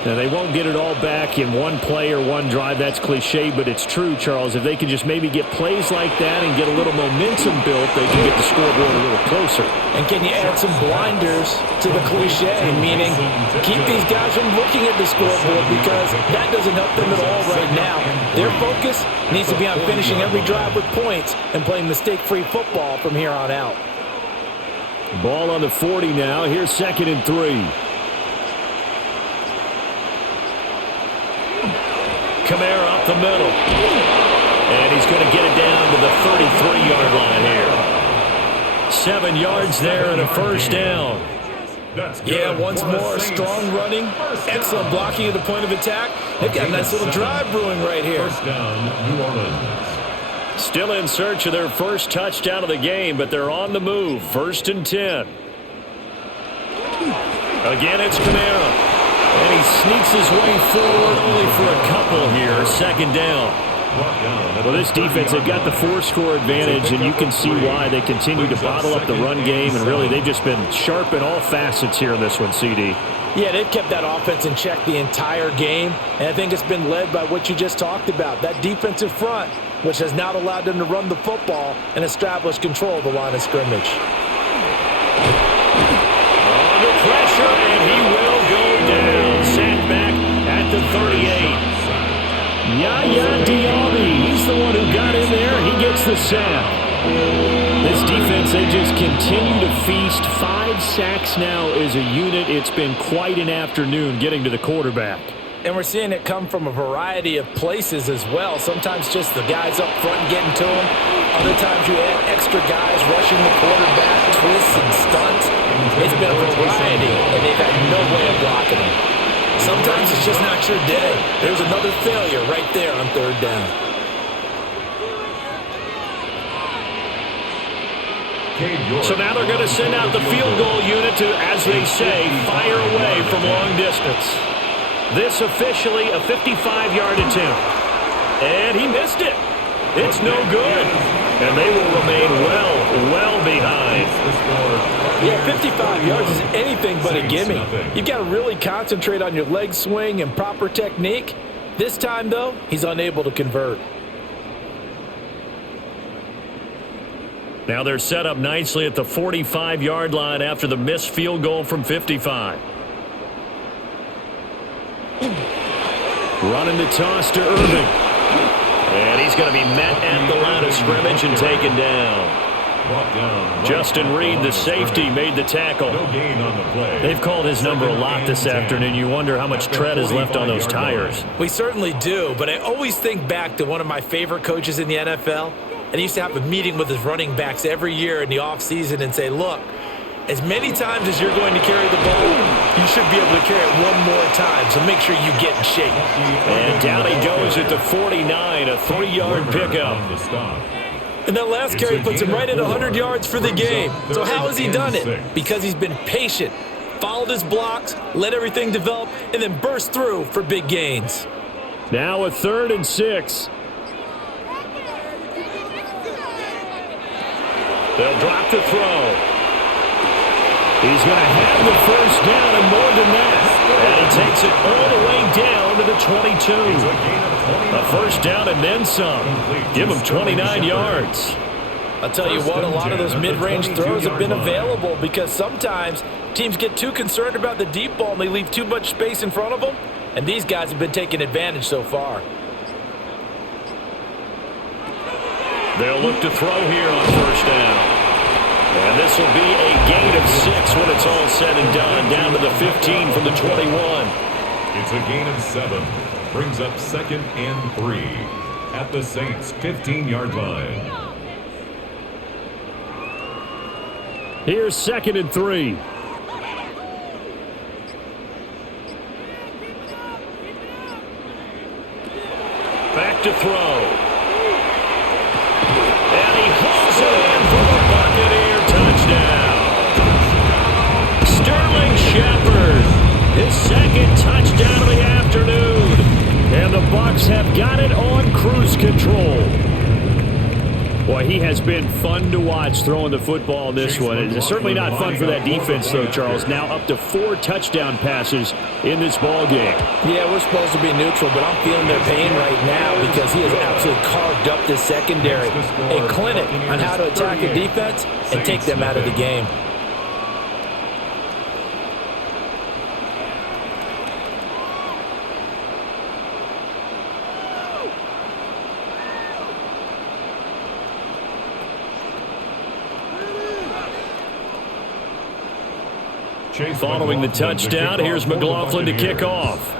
Now, they won't get it all back in one play or one drive. That's cliche, but it's true, Charles. If they can just maybe get plays like that and get a little momentum built, they can get the scoreboard a little closer. And can you add some blinders to the cliche, meaning keep these guys from looking at the scoreboard because that doesn't help them at all right now. Their focus needs to be on finishing every drive with points and playing mistake-free football from here on out. Ball on the 40 now. Here's 2nd and 3. Kamara up the middle. And he's going to get it down to the 33-yard line here. 7 yards there and a first down. Yeah, once more, strong running, excellent blocking at the point of attack. They've got a nice little drive brewing right here. First down, New Orleans. Still in search of their first touchdown of the game, but they're on the move. 1st and 10. Again, it's Kamara. And he sneaks his way forward only for a couple here. 2nd down. Well, this defense, they've got the 4-score advantage, and you can see why they continue to bottle up the run game. And really, they've just been sharp in all facets here in this one, CD. Yeah, they've kept that offense in check the entire game. And I think it's been led by what you just talked about, that defensive front, which has not allowed them to run the football and establish control of the line of scrimmage. Under pressure, and he will go down. Sacked back at the 38. Yaya Diaby, he's the one who got in there. He gets the sack. This defense, they just continue to feast. 5 sacks now as a unit. It's been quite an afternoon getting to the quarterback. And we're seeing it come from a variety of places as well. Sometimes just the guys up front getting to him. Other times you add extra guys rushing the quarterback, twists and stunts. It's been a variety, and they've had no way of blocking him. Sometimes it's just not your day. There's another failure right there on 3rd down. So now they're going to send out the field goal unit to, as they say, fire away from long distance. This officially a 55-yard attempt. And he missed it. It's no good. And they will remain well behind. Yeah, 55 yards is anything but a gimme. You've got to really concentrate on your leg swing and proper technique. This time, though, he's unable to convert. Now they're set up nicely at the 45-yard line after the missed field goal from 55. Running the toss to Irving. And he's going to be met at the line of scrimmage and taken down. Justin Reed, the safety, made the tackle. They've called his number a lot this afternoon. You wonder how much tread is left on those tires. We certainly do, but I always think back to one of my favorite coaches in the NFL. And he used to have a meeting with his running backs every year in the offseason and say, look, as many times as you're going to carry the ball, you should be able to carry it one more time, so make sure you get in shape. And down he goes at the 49, a 3-yard pickup. And that last carry puts him right at 100 yards for the game. So how has he done it? Because he's been patient, followed his blocks, let everything develop, and then burst through for big gains. Now a 3rd and 6. They'll drop the throw. He's going to have the first down and more than that. And he takes it all the way down to the 22. A first down and then some. Give him 29 yards. I'll tell you what, a lot of those mid-range throws have been available because sometimes teams get too concerned about the deep ball and they leave too much space in front of them. And these guys have been taking advantage so far. They'll look to throw here on first down. And this will be a gain of 6 when it's all said and done, down to the 15 from the 21. It's a gain of 7. Brings up 2nd and 3 at the Saints' 15-yard line. Here's 2nd and 3. Back to throw. And he hauls it in for the Buccaneer touchdown. Sterling Shepard, his 2nd touchdown of the afternoon. And the Bucs have got it on cruise control. Boy, he has been fun to watch throwing the football in this one. It's certainly not fun for that defense, though, Charles. Now up to 4 touchdown passes in this ball game. Yeah, we're supposed to be neutral, but I'm feeling their pain right now because he has absolutely carved up this secondary. A clinic on how to attack a defense and take them out of the game. Following the touchdown, here's McLaughlin to kick off.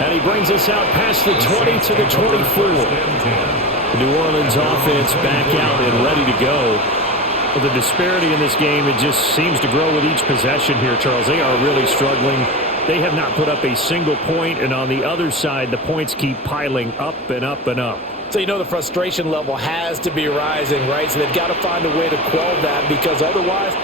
And he brings us out past the 20 to the 24. The New Orleans offense back out and ready to go. But the disparity in this game, it just seems to grow with each possession here, Charles. They are really struggling. They have not put up a single point, and on the other side, the points keep piling up and up and up. So you know the frustration level has to be rising, right? So they've got to find a way to quell that because otherwise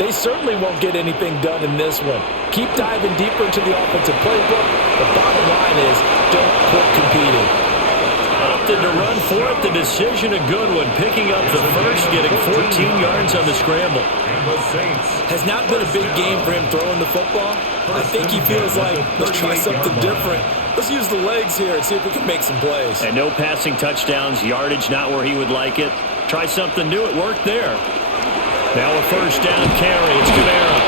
they certainly won't get anything done in this one. Keep diving deeper into the offensive playbook. The bottom line is don't quit competing. Opted to run for it. The decision a good one. Picking up the first, getting 14 yards on the scramble. Has not been a big game for him throwing the football. I think he feels like, let's try something different. Let's use the legs here and see if we can make some plays. And no passing touchdowns, yardage not where he would like it. Try something new. It worked there. Now a first down carry. It's Kamara.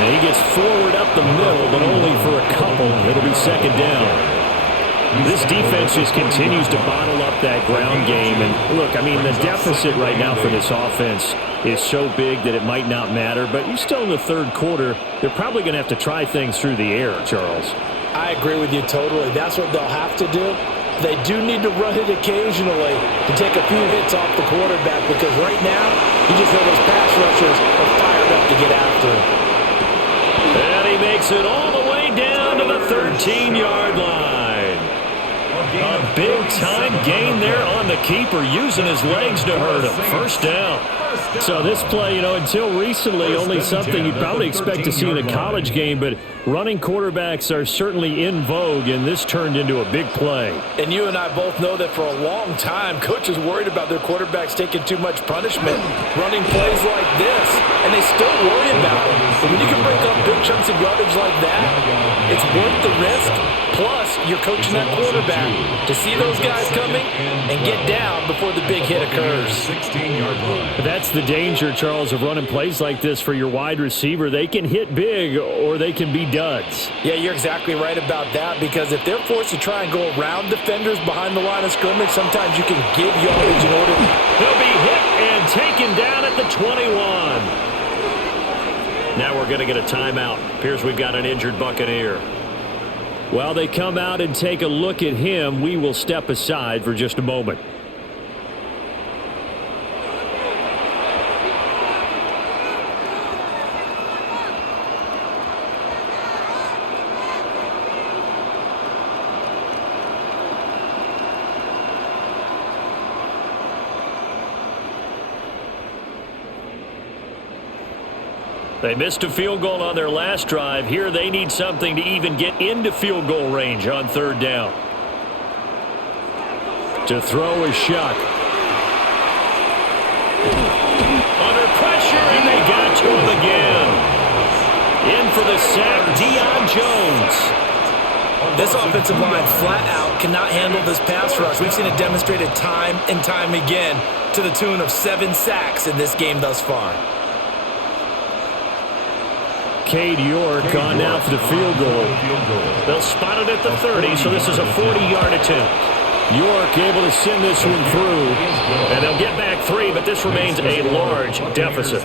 And he gets forward up the middle, but only for a couple. It'll be second down. This defense just continues to bottle up that ground game. And look, I mean, the deficit right now for this offense is so big that it might not matter. But you're still in the third quarter. They're probably going to have to try things through the air, Charles. I agree with you totally. That's what they'll have to do. They do need to run it occasionally to take a few hits off the quarterback because right now, you just know those pass rushers are fired up to get after him. And he makes it all the way down to the 13-yard line. A big-time gain there on the keeper, using his legs to hurt him. First down. So this play, you know, until recently, only something you'd probably expect to see in a college game, but running quarterbacks are certainly in vogue, and this turned into a big play. And you and I both know that for a long time, coaches worried about their quarterbacks taking too much punishment, running plays like this, and they still worry about it. But when you can break up big chunks of yardage like that, it's worth the risk. Plus, you're coaching that quarterback to see those guys coming and get down before the big hit occurs. 16-yard line. That's the danger, Charles, of running plays like this for your wide receiver. They can hit big or they can be duds. Yeah, you're exactly right about that because if they're forced to try and go around defenders behind the line of scrimmage, sometimes you can give yardage in order. He'll be hit and taken down at the 21. Now we're going to get a timeout. Appears we've got an injured Buccaneer. While they come out and take a look at him, we will step aside for just a moment. They missed a field goal on their last drive. Here they need something to even get into field goal range on third down. To throw is Shuck. Under pressure, and they got to him again. In for the sack, Deion Jones. This offensive line flat out cannot handle this pass rush. We've seen it demonstrated time and time again to the tune of 7 sacks in this game thus far. Cade York on now for the field goal. They'll spot it at the 30, so this is a 40-yard attempt. York able to send this one through, and they'll get back 3, but this remains a large deficit.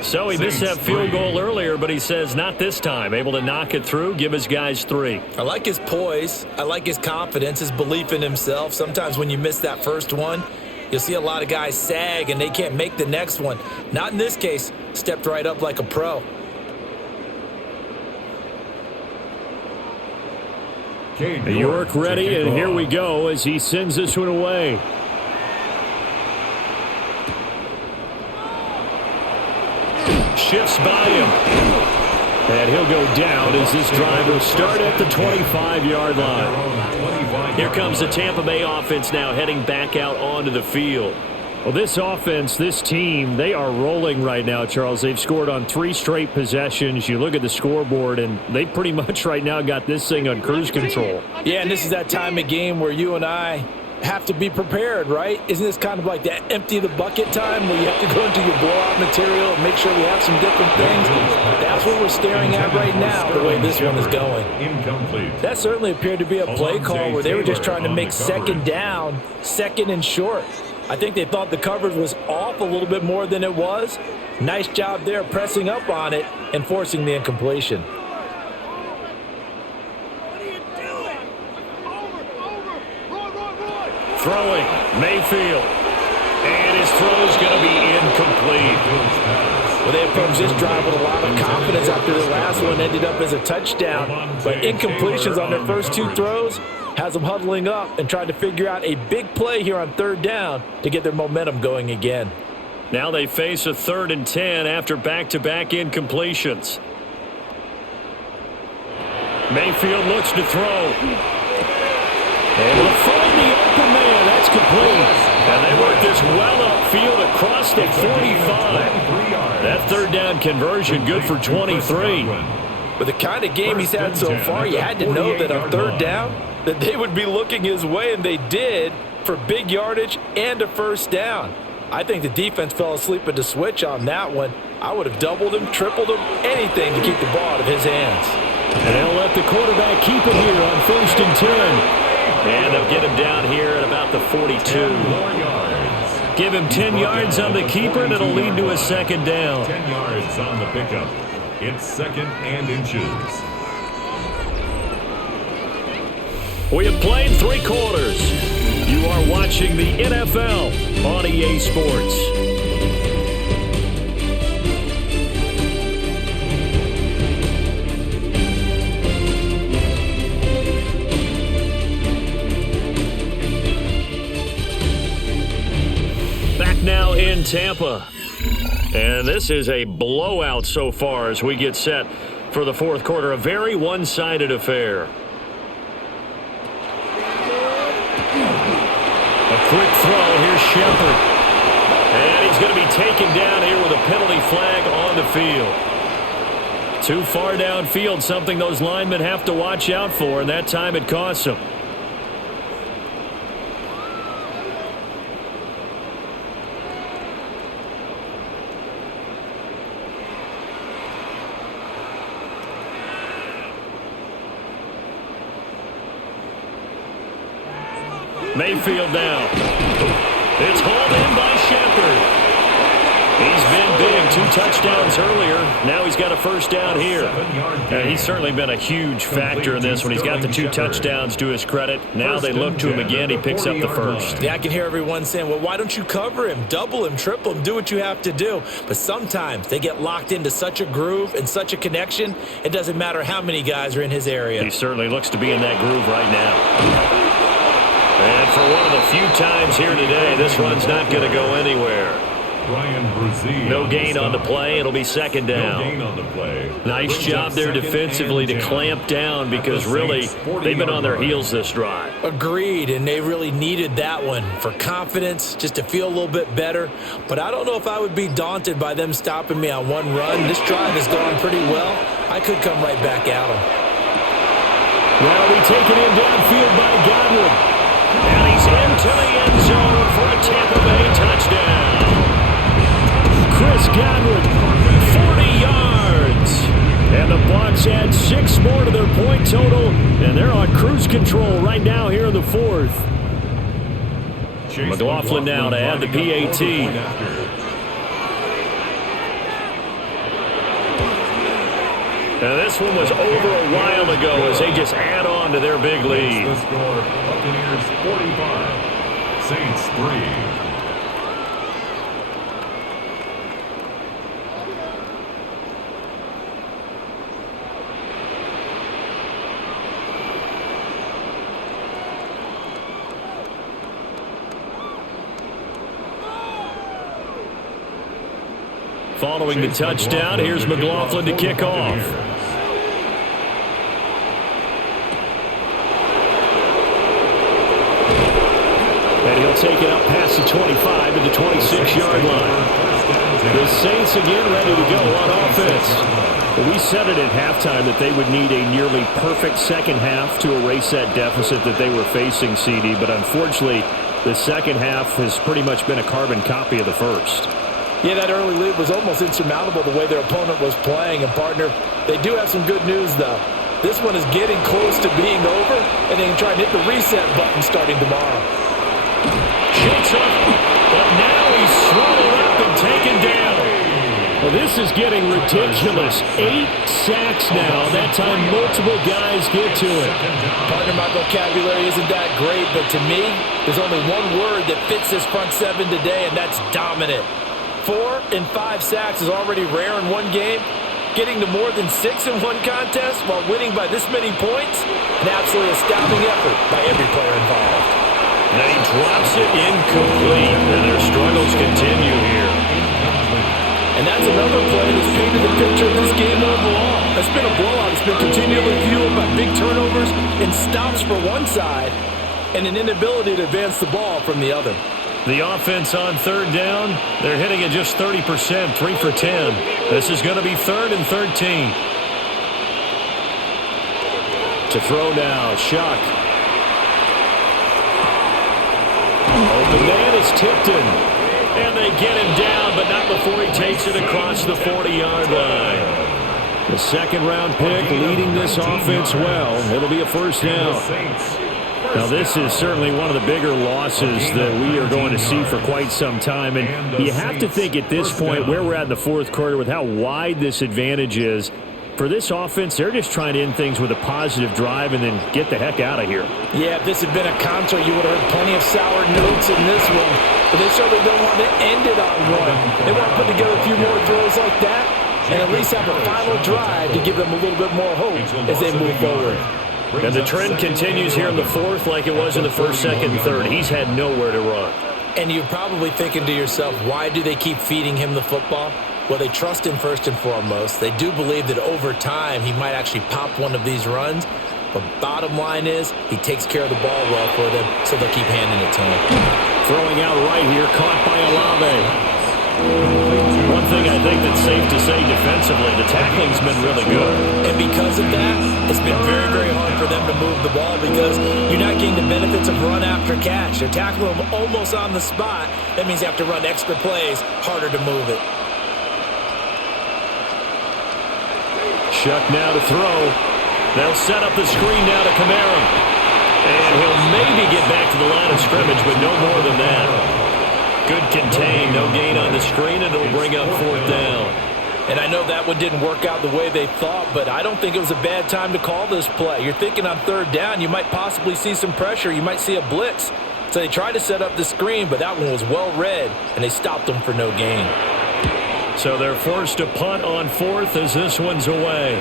So he missed that field goal earlier, but he says not this time. Able to knock it through, give his guys 3. I like his poise. I like his confidence, his belief in himself. Sometimes when you miss that first one, you'll see a lot of guys sag, and they can't make the next one. Not in this case. Stepped right up like a pro. York ready, and here we go as he sends this one away. Shifts by him. And he'll go down as this drive will start at the 25-yard line. Here comes the Tampa Bay offense now heading back out onto the field. Well, this offense, this team, they are rolling right now, Charles. They've scored on 3 straight possessions. You look at the scoreboard, and they pretty much right now got this thing on cruise control. Yeah, and this is that time of game where you and I have to be prepared, right? Isn't this kind of like that empty the bucket time where you have to go into your blowout material and make sure we have some different things? That's what we're staring at right now, the way this one is going. Incomplete. That certainly appeared to be a play call where they were just trying to make second down, second and short. I think they thought the coverage was off a little bit more than it was. Nice job there pressing up on it and forcing the incompletion. Throwing, Mayfield. And his throw is going to be incomplete. Well, they approached this drive with a lot of confidence after the last one ended up as a touchdown. But incompletions on their first 2 throws has them huddling up and trying to figure out a big play here on 3rd down to get their momentum going again. Now they face a 3rd and 10 after back-to-back incompletions. Mayfield looks to throw. And will find the open man. That's complete. And they work this well upfield across the 45. That 3rd down conversion good for 23. With the kind of game he's had so far, you had to know that on 3rd down that they would be looking his way, and they did, for big yardage and a 1st down. I think the defense fell asleep at the switch on that one. I would have doubled him, tripled him, anything to keep the ball out of his hands. And they'll let the quarterback keep it here on 1st and 10. And they'll get him down here at about the 42. Give him 10 yards on the keeper, and it'll lead to a 2nd down. 10 yards on the pickup. It's 2nd and inches. We have played 3 quarters. You are watching the NFL on EA Sports. Back now in Tampa. And this is a blowout so far as we get set for the 4th quarter. A very one-sided affair. A quick throw. Here's Shepard. And he's going to be taken down here with a penalty flag on the field. Too far downfield, something those linemen have to watch out for, and that time it costs them. Mayfield now. It's hauled in by Shepard. He's been big. 2 touchdowns earlier. Now he's got a 1st down here. He's certainly been a huge factor in this when he's got the 2 touchdowns to his credit. Now they look to him again. He picks up the 1st. Yeah, I can hear everyone saying, well, why don't you cover him? Double him, triple him, do what you have to do. But sometimes they get locked into such a groove and such a connection, it doesn't matter how many guys are in his area. He certainly looks to be in that groove right now. And for one of the few times here today, this run's not going to go anywhere. No gain on the play. It'll be 2nd down. No gain on the play. Nice job there defensively to clamp down because really they've been on their heels this drive. Agreed, and they really needed that one for confidence, just to feel a little bit better. But I don't know if I would be daunted by them stopping me on one run. This drive has gone pretty well. I could come right back at them. Now be taken in downfield by Godwin. And he's into the end zone for a Tampa Bay touchdown. Chris Godwin, 40 yards. And the Bucs add 6 more to their point total, and they're on cruise control right now here in the 4th. McLaughlin now to add the PAT. And this one was over a while ago as they just add on to their big lead. The score, Buccaneers 45, Saints 3. Following the touchdown, here's McLaughlin to kick off. They'll take it up past the 25 to the 26-yard line. The Saints again ready to go on offense. We said it at halftime that they would need a nearly perfect second half to erase that deficit that they were facing, CD. But unfortunately, the second half has pretty much been a carbon copy of the first. Yeah, that early lead was almost insurmountable the way their opponent was playing. And, partner, they do have some good news, though. This one is getting close to being over, and they can try and hit the reset button starting tomorrow. Shoots up, but now he's swallowed up and taken down. Well, this is getting ridiculous. 8 sacks now. That time multiple guys get to it. Partner, my vocabulary isn't that great, but to me, there's only one word that fits this front seven today, and that's dominant. 4 and 5 sacks is already rare in one game. Getting to more than 6 in one contest while winning by this many points, an absolutely astounding effort by every player involved. Now he drops it incomplete, and their struggles continue here. And that's another play that's painted the picture of this game overall. It's been a blowout. It's been continually fueled by big turnovers and stops for one side and an inability to advance the ball from the other. The offense on third down, they're hitting it just 30%, 3 for 10. This is going to be 3rd and 13. To throw now, Shuck. Open man is Tipton. And they get him down, but not before he takes it across the 40-yard line. The second-round pick leading this offense well. It'll be a first down. Now, this is certainly one of the bigger losses that we are going to see for quite some time. And you have to think at this point where we're at in the fourth quarter with how wide this advantage is. For this offense, they're just trying to end things with a positive drive and then get the heck out of here. Yeah, if this had been a concert, you would have heard plenty of sour notes in this one. But they certainly don't want to end it on one. They want to put together a few more throws like that and at least have a final drive to give them a little bit more hope as they move forward. And the trend continues here in the fourth like it was in the first, second, and third. He's had nowhere to run. And you're probably thinking to yourself, why do they keep feeding him the football? Well, they trust him first and foremost. They do believe that over time he might actually pop one of these runs. But bottom line is he takes care of the ball well for them, so they'll keep handing it to him. Throwing out right here, caught by Olave. One thing I think that's safe to say defensively, the tackling's been really good. And because of that, it's been very, very hard for them to move the ball because you're not getting the benefits of run after catch. They're tackling them almost on the spot. That means you have to run extra plays, harder to move it. Shuck now to throw. They'll set up the screen now to Kamara. And he'll maybe get back to the line of scrimmage, but no more than that. Good contain, no gain on the screen, and it'll bring up 4th down. And I know that one didn't work out the way they thought, but I don't think it was a bad time to call this play. You're thinking on 3rd down, you might possibly see some pressure. You might see a blitz. So they tried to set up the screen, but that one was well read, and they stopped them for no gain. So they're forced to punt on 4th as this one's away.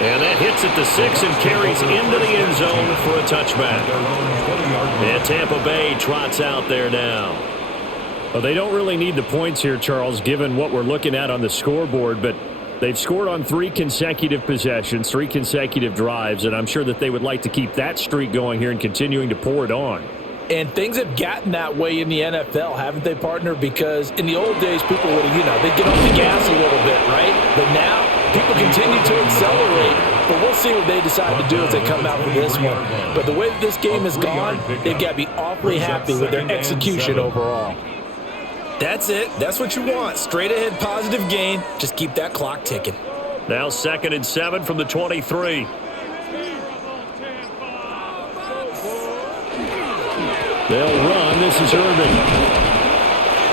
And that hits at the 6 and carries into the end zone for a touchback. And Tampa Bay trots out there now. Well, they don't really need the points here, Charles, given what we're looking at on the scoreboard, but they've scored on 3 consecutive possessions, 3 consecutive drives, and I'm sure that they would like to keep that streak going here and continuing to pour it on. And things have gotten that way in the NFL, haven't they, partner? Because in the old days, people would have, they'd get off the gas a little bit, right? But now, people continue to accelerate. But we'll see what they decide to do as they come out for this one. But the way this game has gone, they've got to be awfully happy with their execution overall. That's it. That's what you want. Straight ahead positive gain. Just keep that clock ticking. Now 2nd and 7 from the 23. They'll run. This is Irving.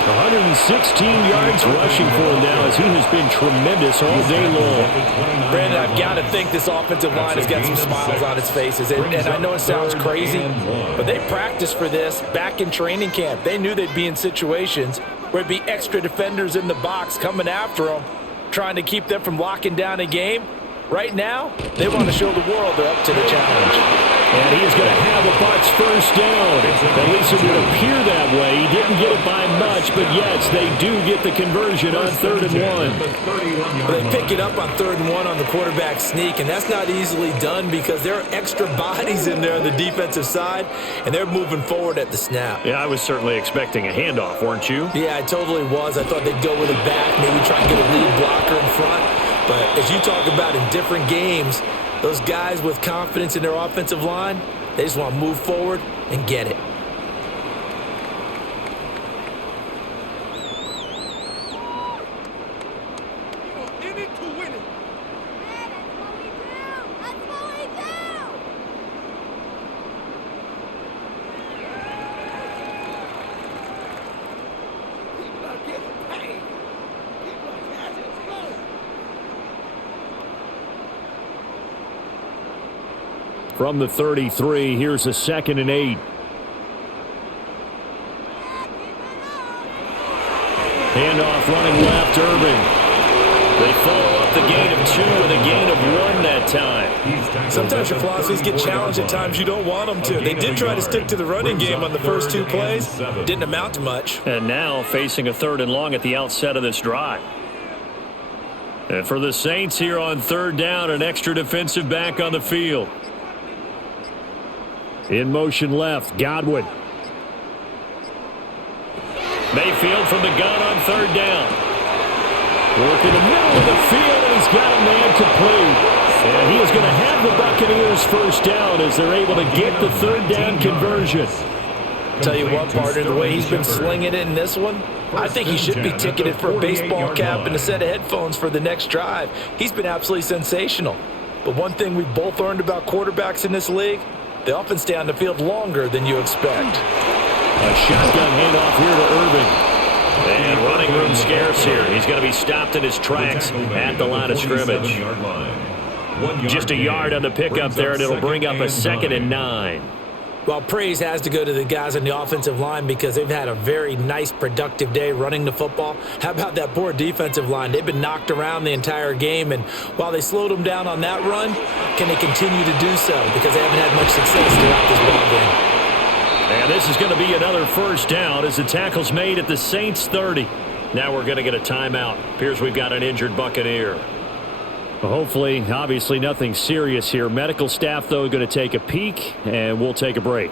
116 yards rushing for him now as he has been tremendous all day long. Brandon, I've got to think this offensive line has got some smiles on its faces. And I know it sounds crazy, but they practiced for this back in training camp. They knew they'd be in situations where it'd be extra defenders in the box coming after them, trying to keep them from locking down a game. Right now, they want to show the world they're up to the challenge. And he is going to have a Bucs first down. At least it would appear that way. He didn't get it by much, but yes, they do get the conversion on 3rd and 1. They pick it up on 3rd and 1 on the quarterback sneak, and that's not easily done because there are extra bodies in there on the defensive side, and they're moving forward at the snap. Yeah, I was certainly expecting a handoff, weren't you? Yeah, I totally was. I thought they'd go with a back, maybe try and get a lead blocker in front. But as you talk about in different games, those guys with confidence in their offensive line, they just want to move forward and get it. In it to win it. That's what we do. People are getting paid. People are catching slow. From the 33, here's a 2nd and 8. Handoff running left, Irving. They follow up the gain of 2 with a gain of 1 that time. Sometimes your philosophies get challenged at times you don't want them to. They did try to stick to the running game on the first 2 plays. Didn't amount to much. And now facing a 3rd and long at the outset of this drive. And for the Saints here on 3rd down, an extra defensive back on the field. In motion left, Godwin. Mayfield from the gun on 3rd down. Work in the middle of the field, and he's got a man complete. And he is going to have the Buccaneers first down as they're able to get the 3rd down conversion. Tell you what, partner, the way he's been slinging it in this one, I think he should be ticketed for a baseball cap and a set of headphones for the next drive. He's been absolutely sensational. But one thing we both learned about quarterbacks in this league, they often stay on the field longer than you expect. A shotgun handoff here to Irving. And running room scarce here. He's going to be stopped in his tracks at the line of scrimmage. Just a yard on the pickup there, and it'll bring up a 2nd and 9. Well, praise has to go to the guys on the offensive line because they've had a very nice, productive day running the football. How about that poor defensive line? They've been knocked around the entire game, and while they slowed them down on that run, can they continue to do so? Because they haven't had much success throughout this ballgame. And this is going to be another first down as the tackle's made at the Saints 30. Now we're going to get a timeout. Appears we've got an injured Buccaneer. Well, hopefully, obviously nothing serious here. Medical staff, though, going to take a peek, and we'll take a break.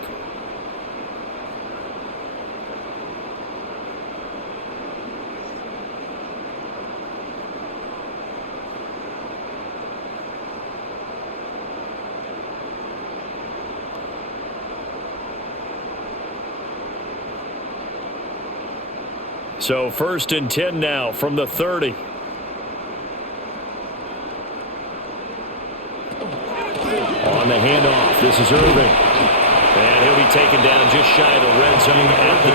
So 1st and 10 now from the 30. On the handoff, this is Irving. And he'll be taken down just shy of the red zone at the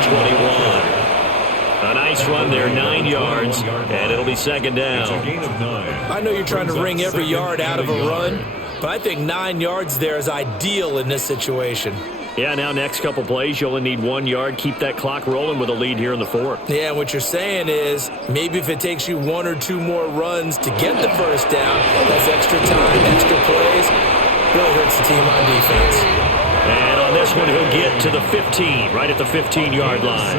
21. A nice run there, 9 yards, and it'll be 2nd down. I know you're trying to wring every yard out of a run, but I think 9 yards there is ideal in this situation. Yeah, now next couple plays, you only need 1 yard. Keep that clock rolling with a lead here in the 4th. Yeah, what you're saying is maybe if it takes you 1 or 2 more runs to get the first down, that's extra time, extra plays, really hurts the team on defense. And on this one, he'll get to the 15, right at the 15-yard line.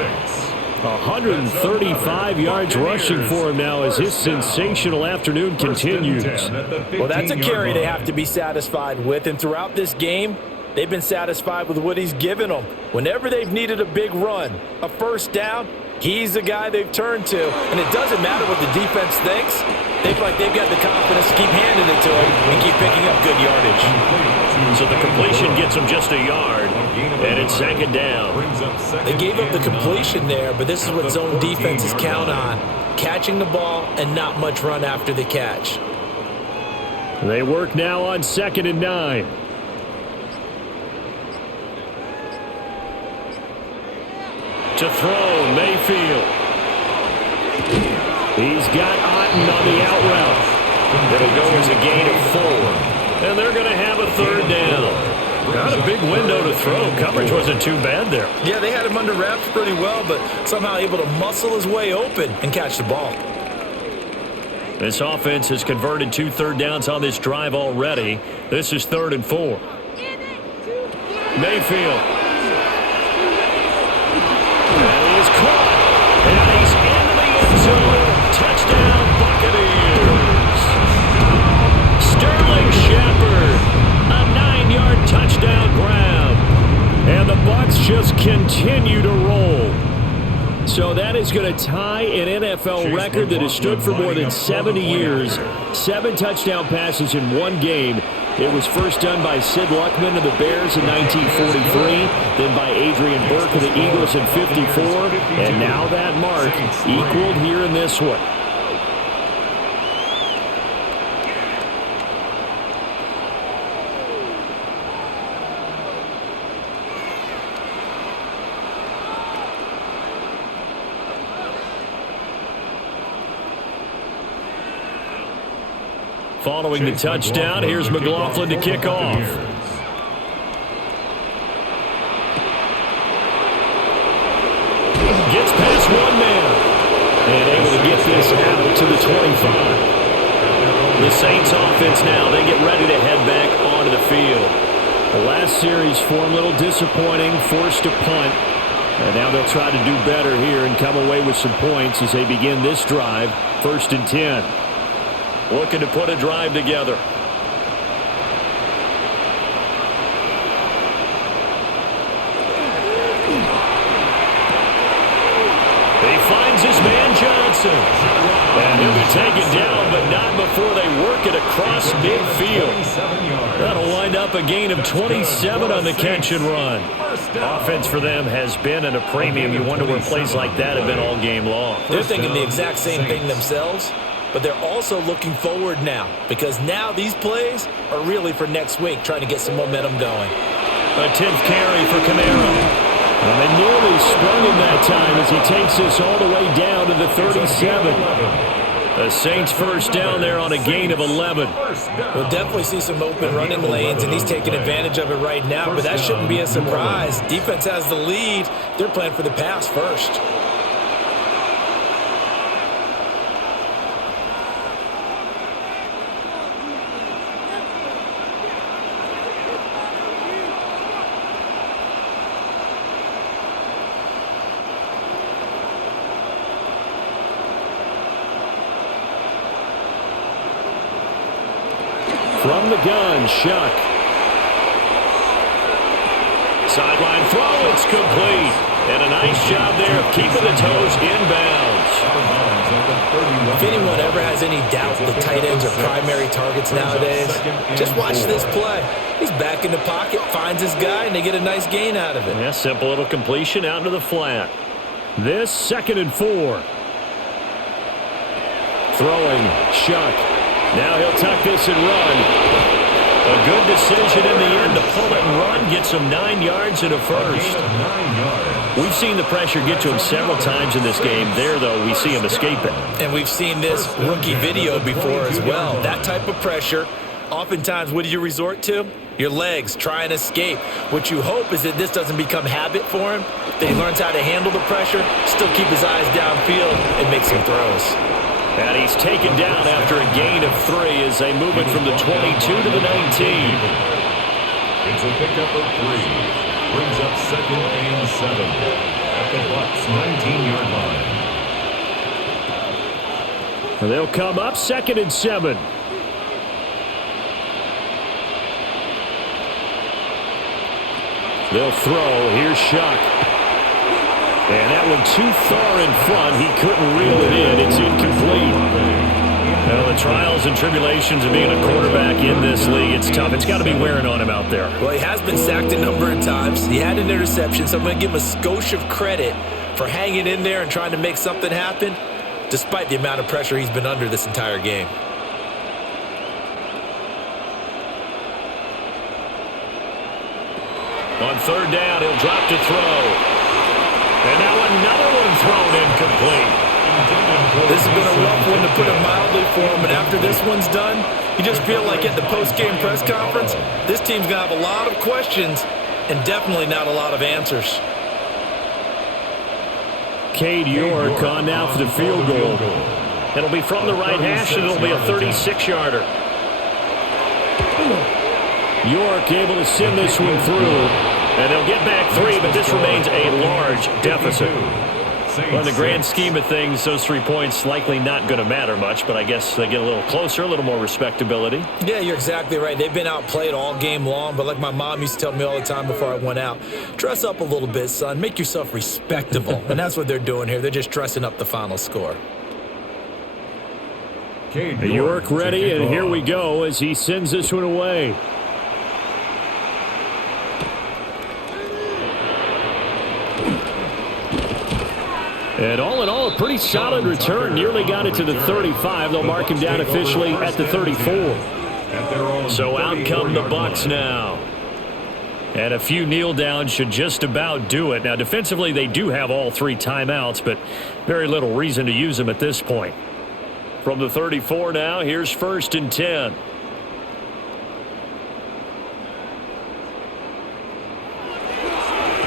135 yards rushing for him now as his sensational afternoon continues. Well, that's a carry they have to be satisfied with, and throughout this game, they've been satisfied with what he's given them. Whenever they've needed a big run, a first down, he's the guy they've turned to. And it doesn't matter what the defense thinks. They feel like they've got the confidence to keep handing it to him and keep picking up good yardage. So the completion gets him just a yard, and it's 2nd down. They gave up the completion there, but this is what zone defenses count on. Catching the ball and not much run after the catch. They work now on 2nd and 9. To throw, Mayfield. He's got Otten on the out route. It'll go as a gain of 4. And they're going to have a 3rd down. Got a big window to throw. Coverage wasn't too bad there. Yeah, they had him under wraps pretty well, but somehow able to muscle his way open and catch the ball. This offense has converted 2 third downs on this drive already. This is 3rd and 4. Mayfield. And he is caught. And he's into the end zone. Touchdown, Buccaneers. Sterling Shepard. A 9-yard touchdown grab. And the Bucs just continue to roll. So that is going to tie an NFL record that has stood for more than 70 years. 7 touchdown passes in one game. It was first done by Sid Luckman of the Bears in 1943, then by Adrian Burke of the Eagles in 54, and now that mark equaled here in this one. Following the touchdown, here's McLaughlin to kick off. Gets past one man. And able to get this out to the 25. The Saints offense now, they get ready to head back onto the field. The last series for them, a little disappointing, forced to punt. And now they'll try to do better here and come away with some points as they begin this drive, 1st and 10. Looking to put a drive together. He finds his man Johnson. And he'll be taken down, but not before they work it across midfield. That'll wind up a gain of 27 on the catch and run. Offense for them has been at a premium. You wonder where plays like that have been all game long. They're thinking the exact same thing themselves. But they're also looking forward now, because now these plays are really for next week, trying to get some momentum going. A 10th carry for Kamara. And they nearly sprung him that time as he takes this all the way down to the 37. The Saints first down there on a gain of 11. We'll definitely see some open running lanes, and he's taking advantage of it right now, but that shouldn't be a surprise. Defense has the lead. They're playing for the pass first. From the gun, Shuck. Sideline throw, it's complete. And a nice job there of keeping the toes inbounds. If anyone ever has any doubt that tight ends are primary targets nowadays, just watch this play. He's back in the pocket, finds his guy, and they get a nice gain out of it. Yeah, simple little completion out into the flat. This 2nd and 4. Throwing, Shuck. Now he'll tuck this and run. A good decision in the end to pull it and run. Gets him 9 yards and a first. We've seen the pressure get to him several times in this game. There, though, we see him escaping. And we've seen this rookie video before as well. That type of pressure, oftentimes, what do you resort to? Your legs, try and escape. What you hope is that this doesn't become habit for him, that he learns how to handle the pressure, still keep his eyes downfield, and make some throws. And he's taken down after a gain of 3 as they move it from the 22 to the 19. It's a pickup of 3. Brings up 2nd and 7 at the Bucs 19-yard line. They'll come up 2nd and 7. They'll throw. Here's Shuck. And that one too far in front. He couldn't reel it in. It's incomplete. Well, the trials and tribulations of being a quarterback in this league, it's tough. It's got to be wearing on him out there. Well, he has been sacked a number of times. He had an interception, so I'm going to give him a skosh of credit for hanging in there and trying to make something happen, despite the amount of pressure he's been under this entire game. On 3rd down, he'll drop to throw. And now another one thrown incomplete. This has been a rough one, to put it mildly, for him. And after this one's done, you just feel like at the post-game press conference, this team's going to have a lot of questions and definitely not a lot of answers. Cade York on now for the field goal. It'll be from the right hash, and it'll be a 36-yarder. York able to send this one through. And they'll get back 3, but this remains a large deficit. Well, in the grand scheme of things, those 3 points likely not going to matter much, but I guess they get a little closer, a little more respectability. Yeah, you're exactly right. They've been outplayed all game long, but like my mom used to tell me all the time before I went out, dress up a little bit, son. Make yourself respectable. And that's what they're doing here. They're just dressing up the final score. York ready, and here we go as he sends this one away. And all in all, a pretty solid return. Nearly got it to the 35. They'll mark him down officially at the 34. So out come the Bucs now. And a few kneel downs should just about do it. Now, defensively, they do have all 3 timeouts, but very little reason to use them at this point. From the 34 now, here's 1st and 10.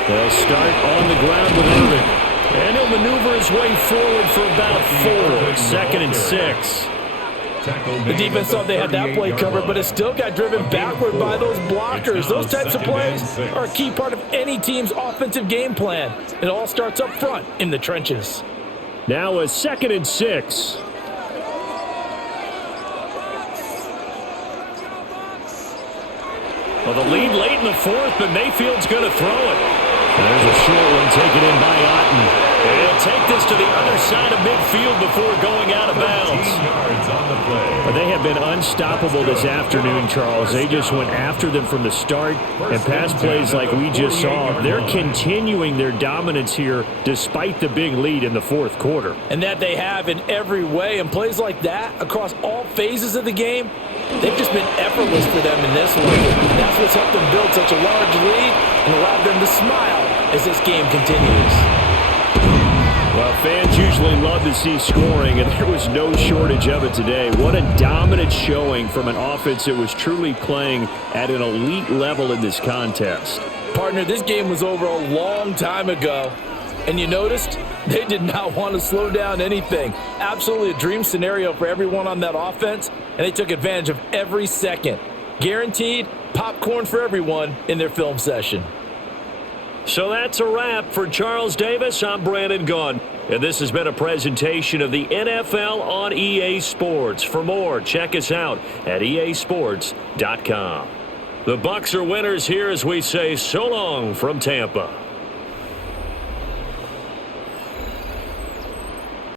They'll start on the ground with Irving. And he'll maneuver his way forward for about 4. 2nd and 6. The defense thought they had that play covered, but it still got driven backward by those blockers. Those types of plays are a key part of any team's offensive game plan. It all starts up front in the trenches. Now a 2nd and 6. Well, the lead late in the 4th, but Mayfield's going to throw it. There's a short one taken in by Otten. And he'll take this to the other side of midfield before going out of bounds. Well, they have been unstoppable this afternoon, Charles. They just went after them from the start, and pass plays like we just saw, they're continuing their dominance here despite the big lead in the 4th quarter. And that they have in every way, and plays like that across all phases of the game, they've just been effortless for them in this one. And that's what's helped them build such a large lead and allowed them to smile as this game continues. Well, fans usually love to see scoring, and there was no shortage of it today. What a dominant showing from an offense that was truly playing at an elite level in this contest. Partner, this game was over a long time ago, and you noticed they did not want to slow down anything. Absolutely a dream scenario for everyone on that offense, and they took advantage of every second. Guaranteed popcorn for everyone in their film session. So that's a wrap for Charles Davis. I'm Brandon Gunn, and this has been a presentation of the NFL on EA Sports. For more, check us out at easports.com. The Bucs are winners here as we say so long from Tampa.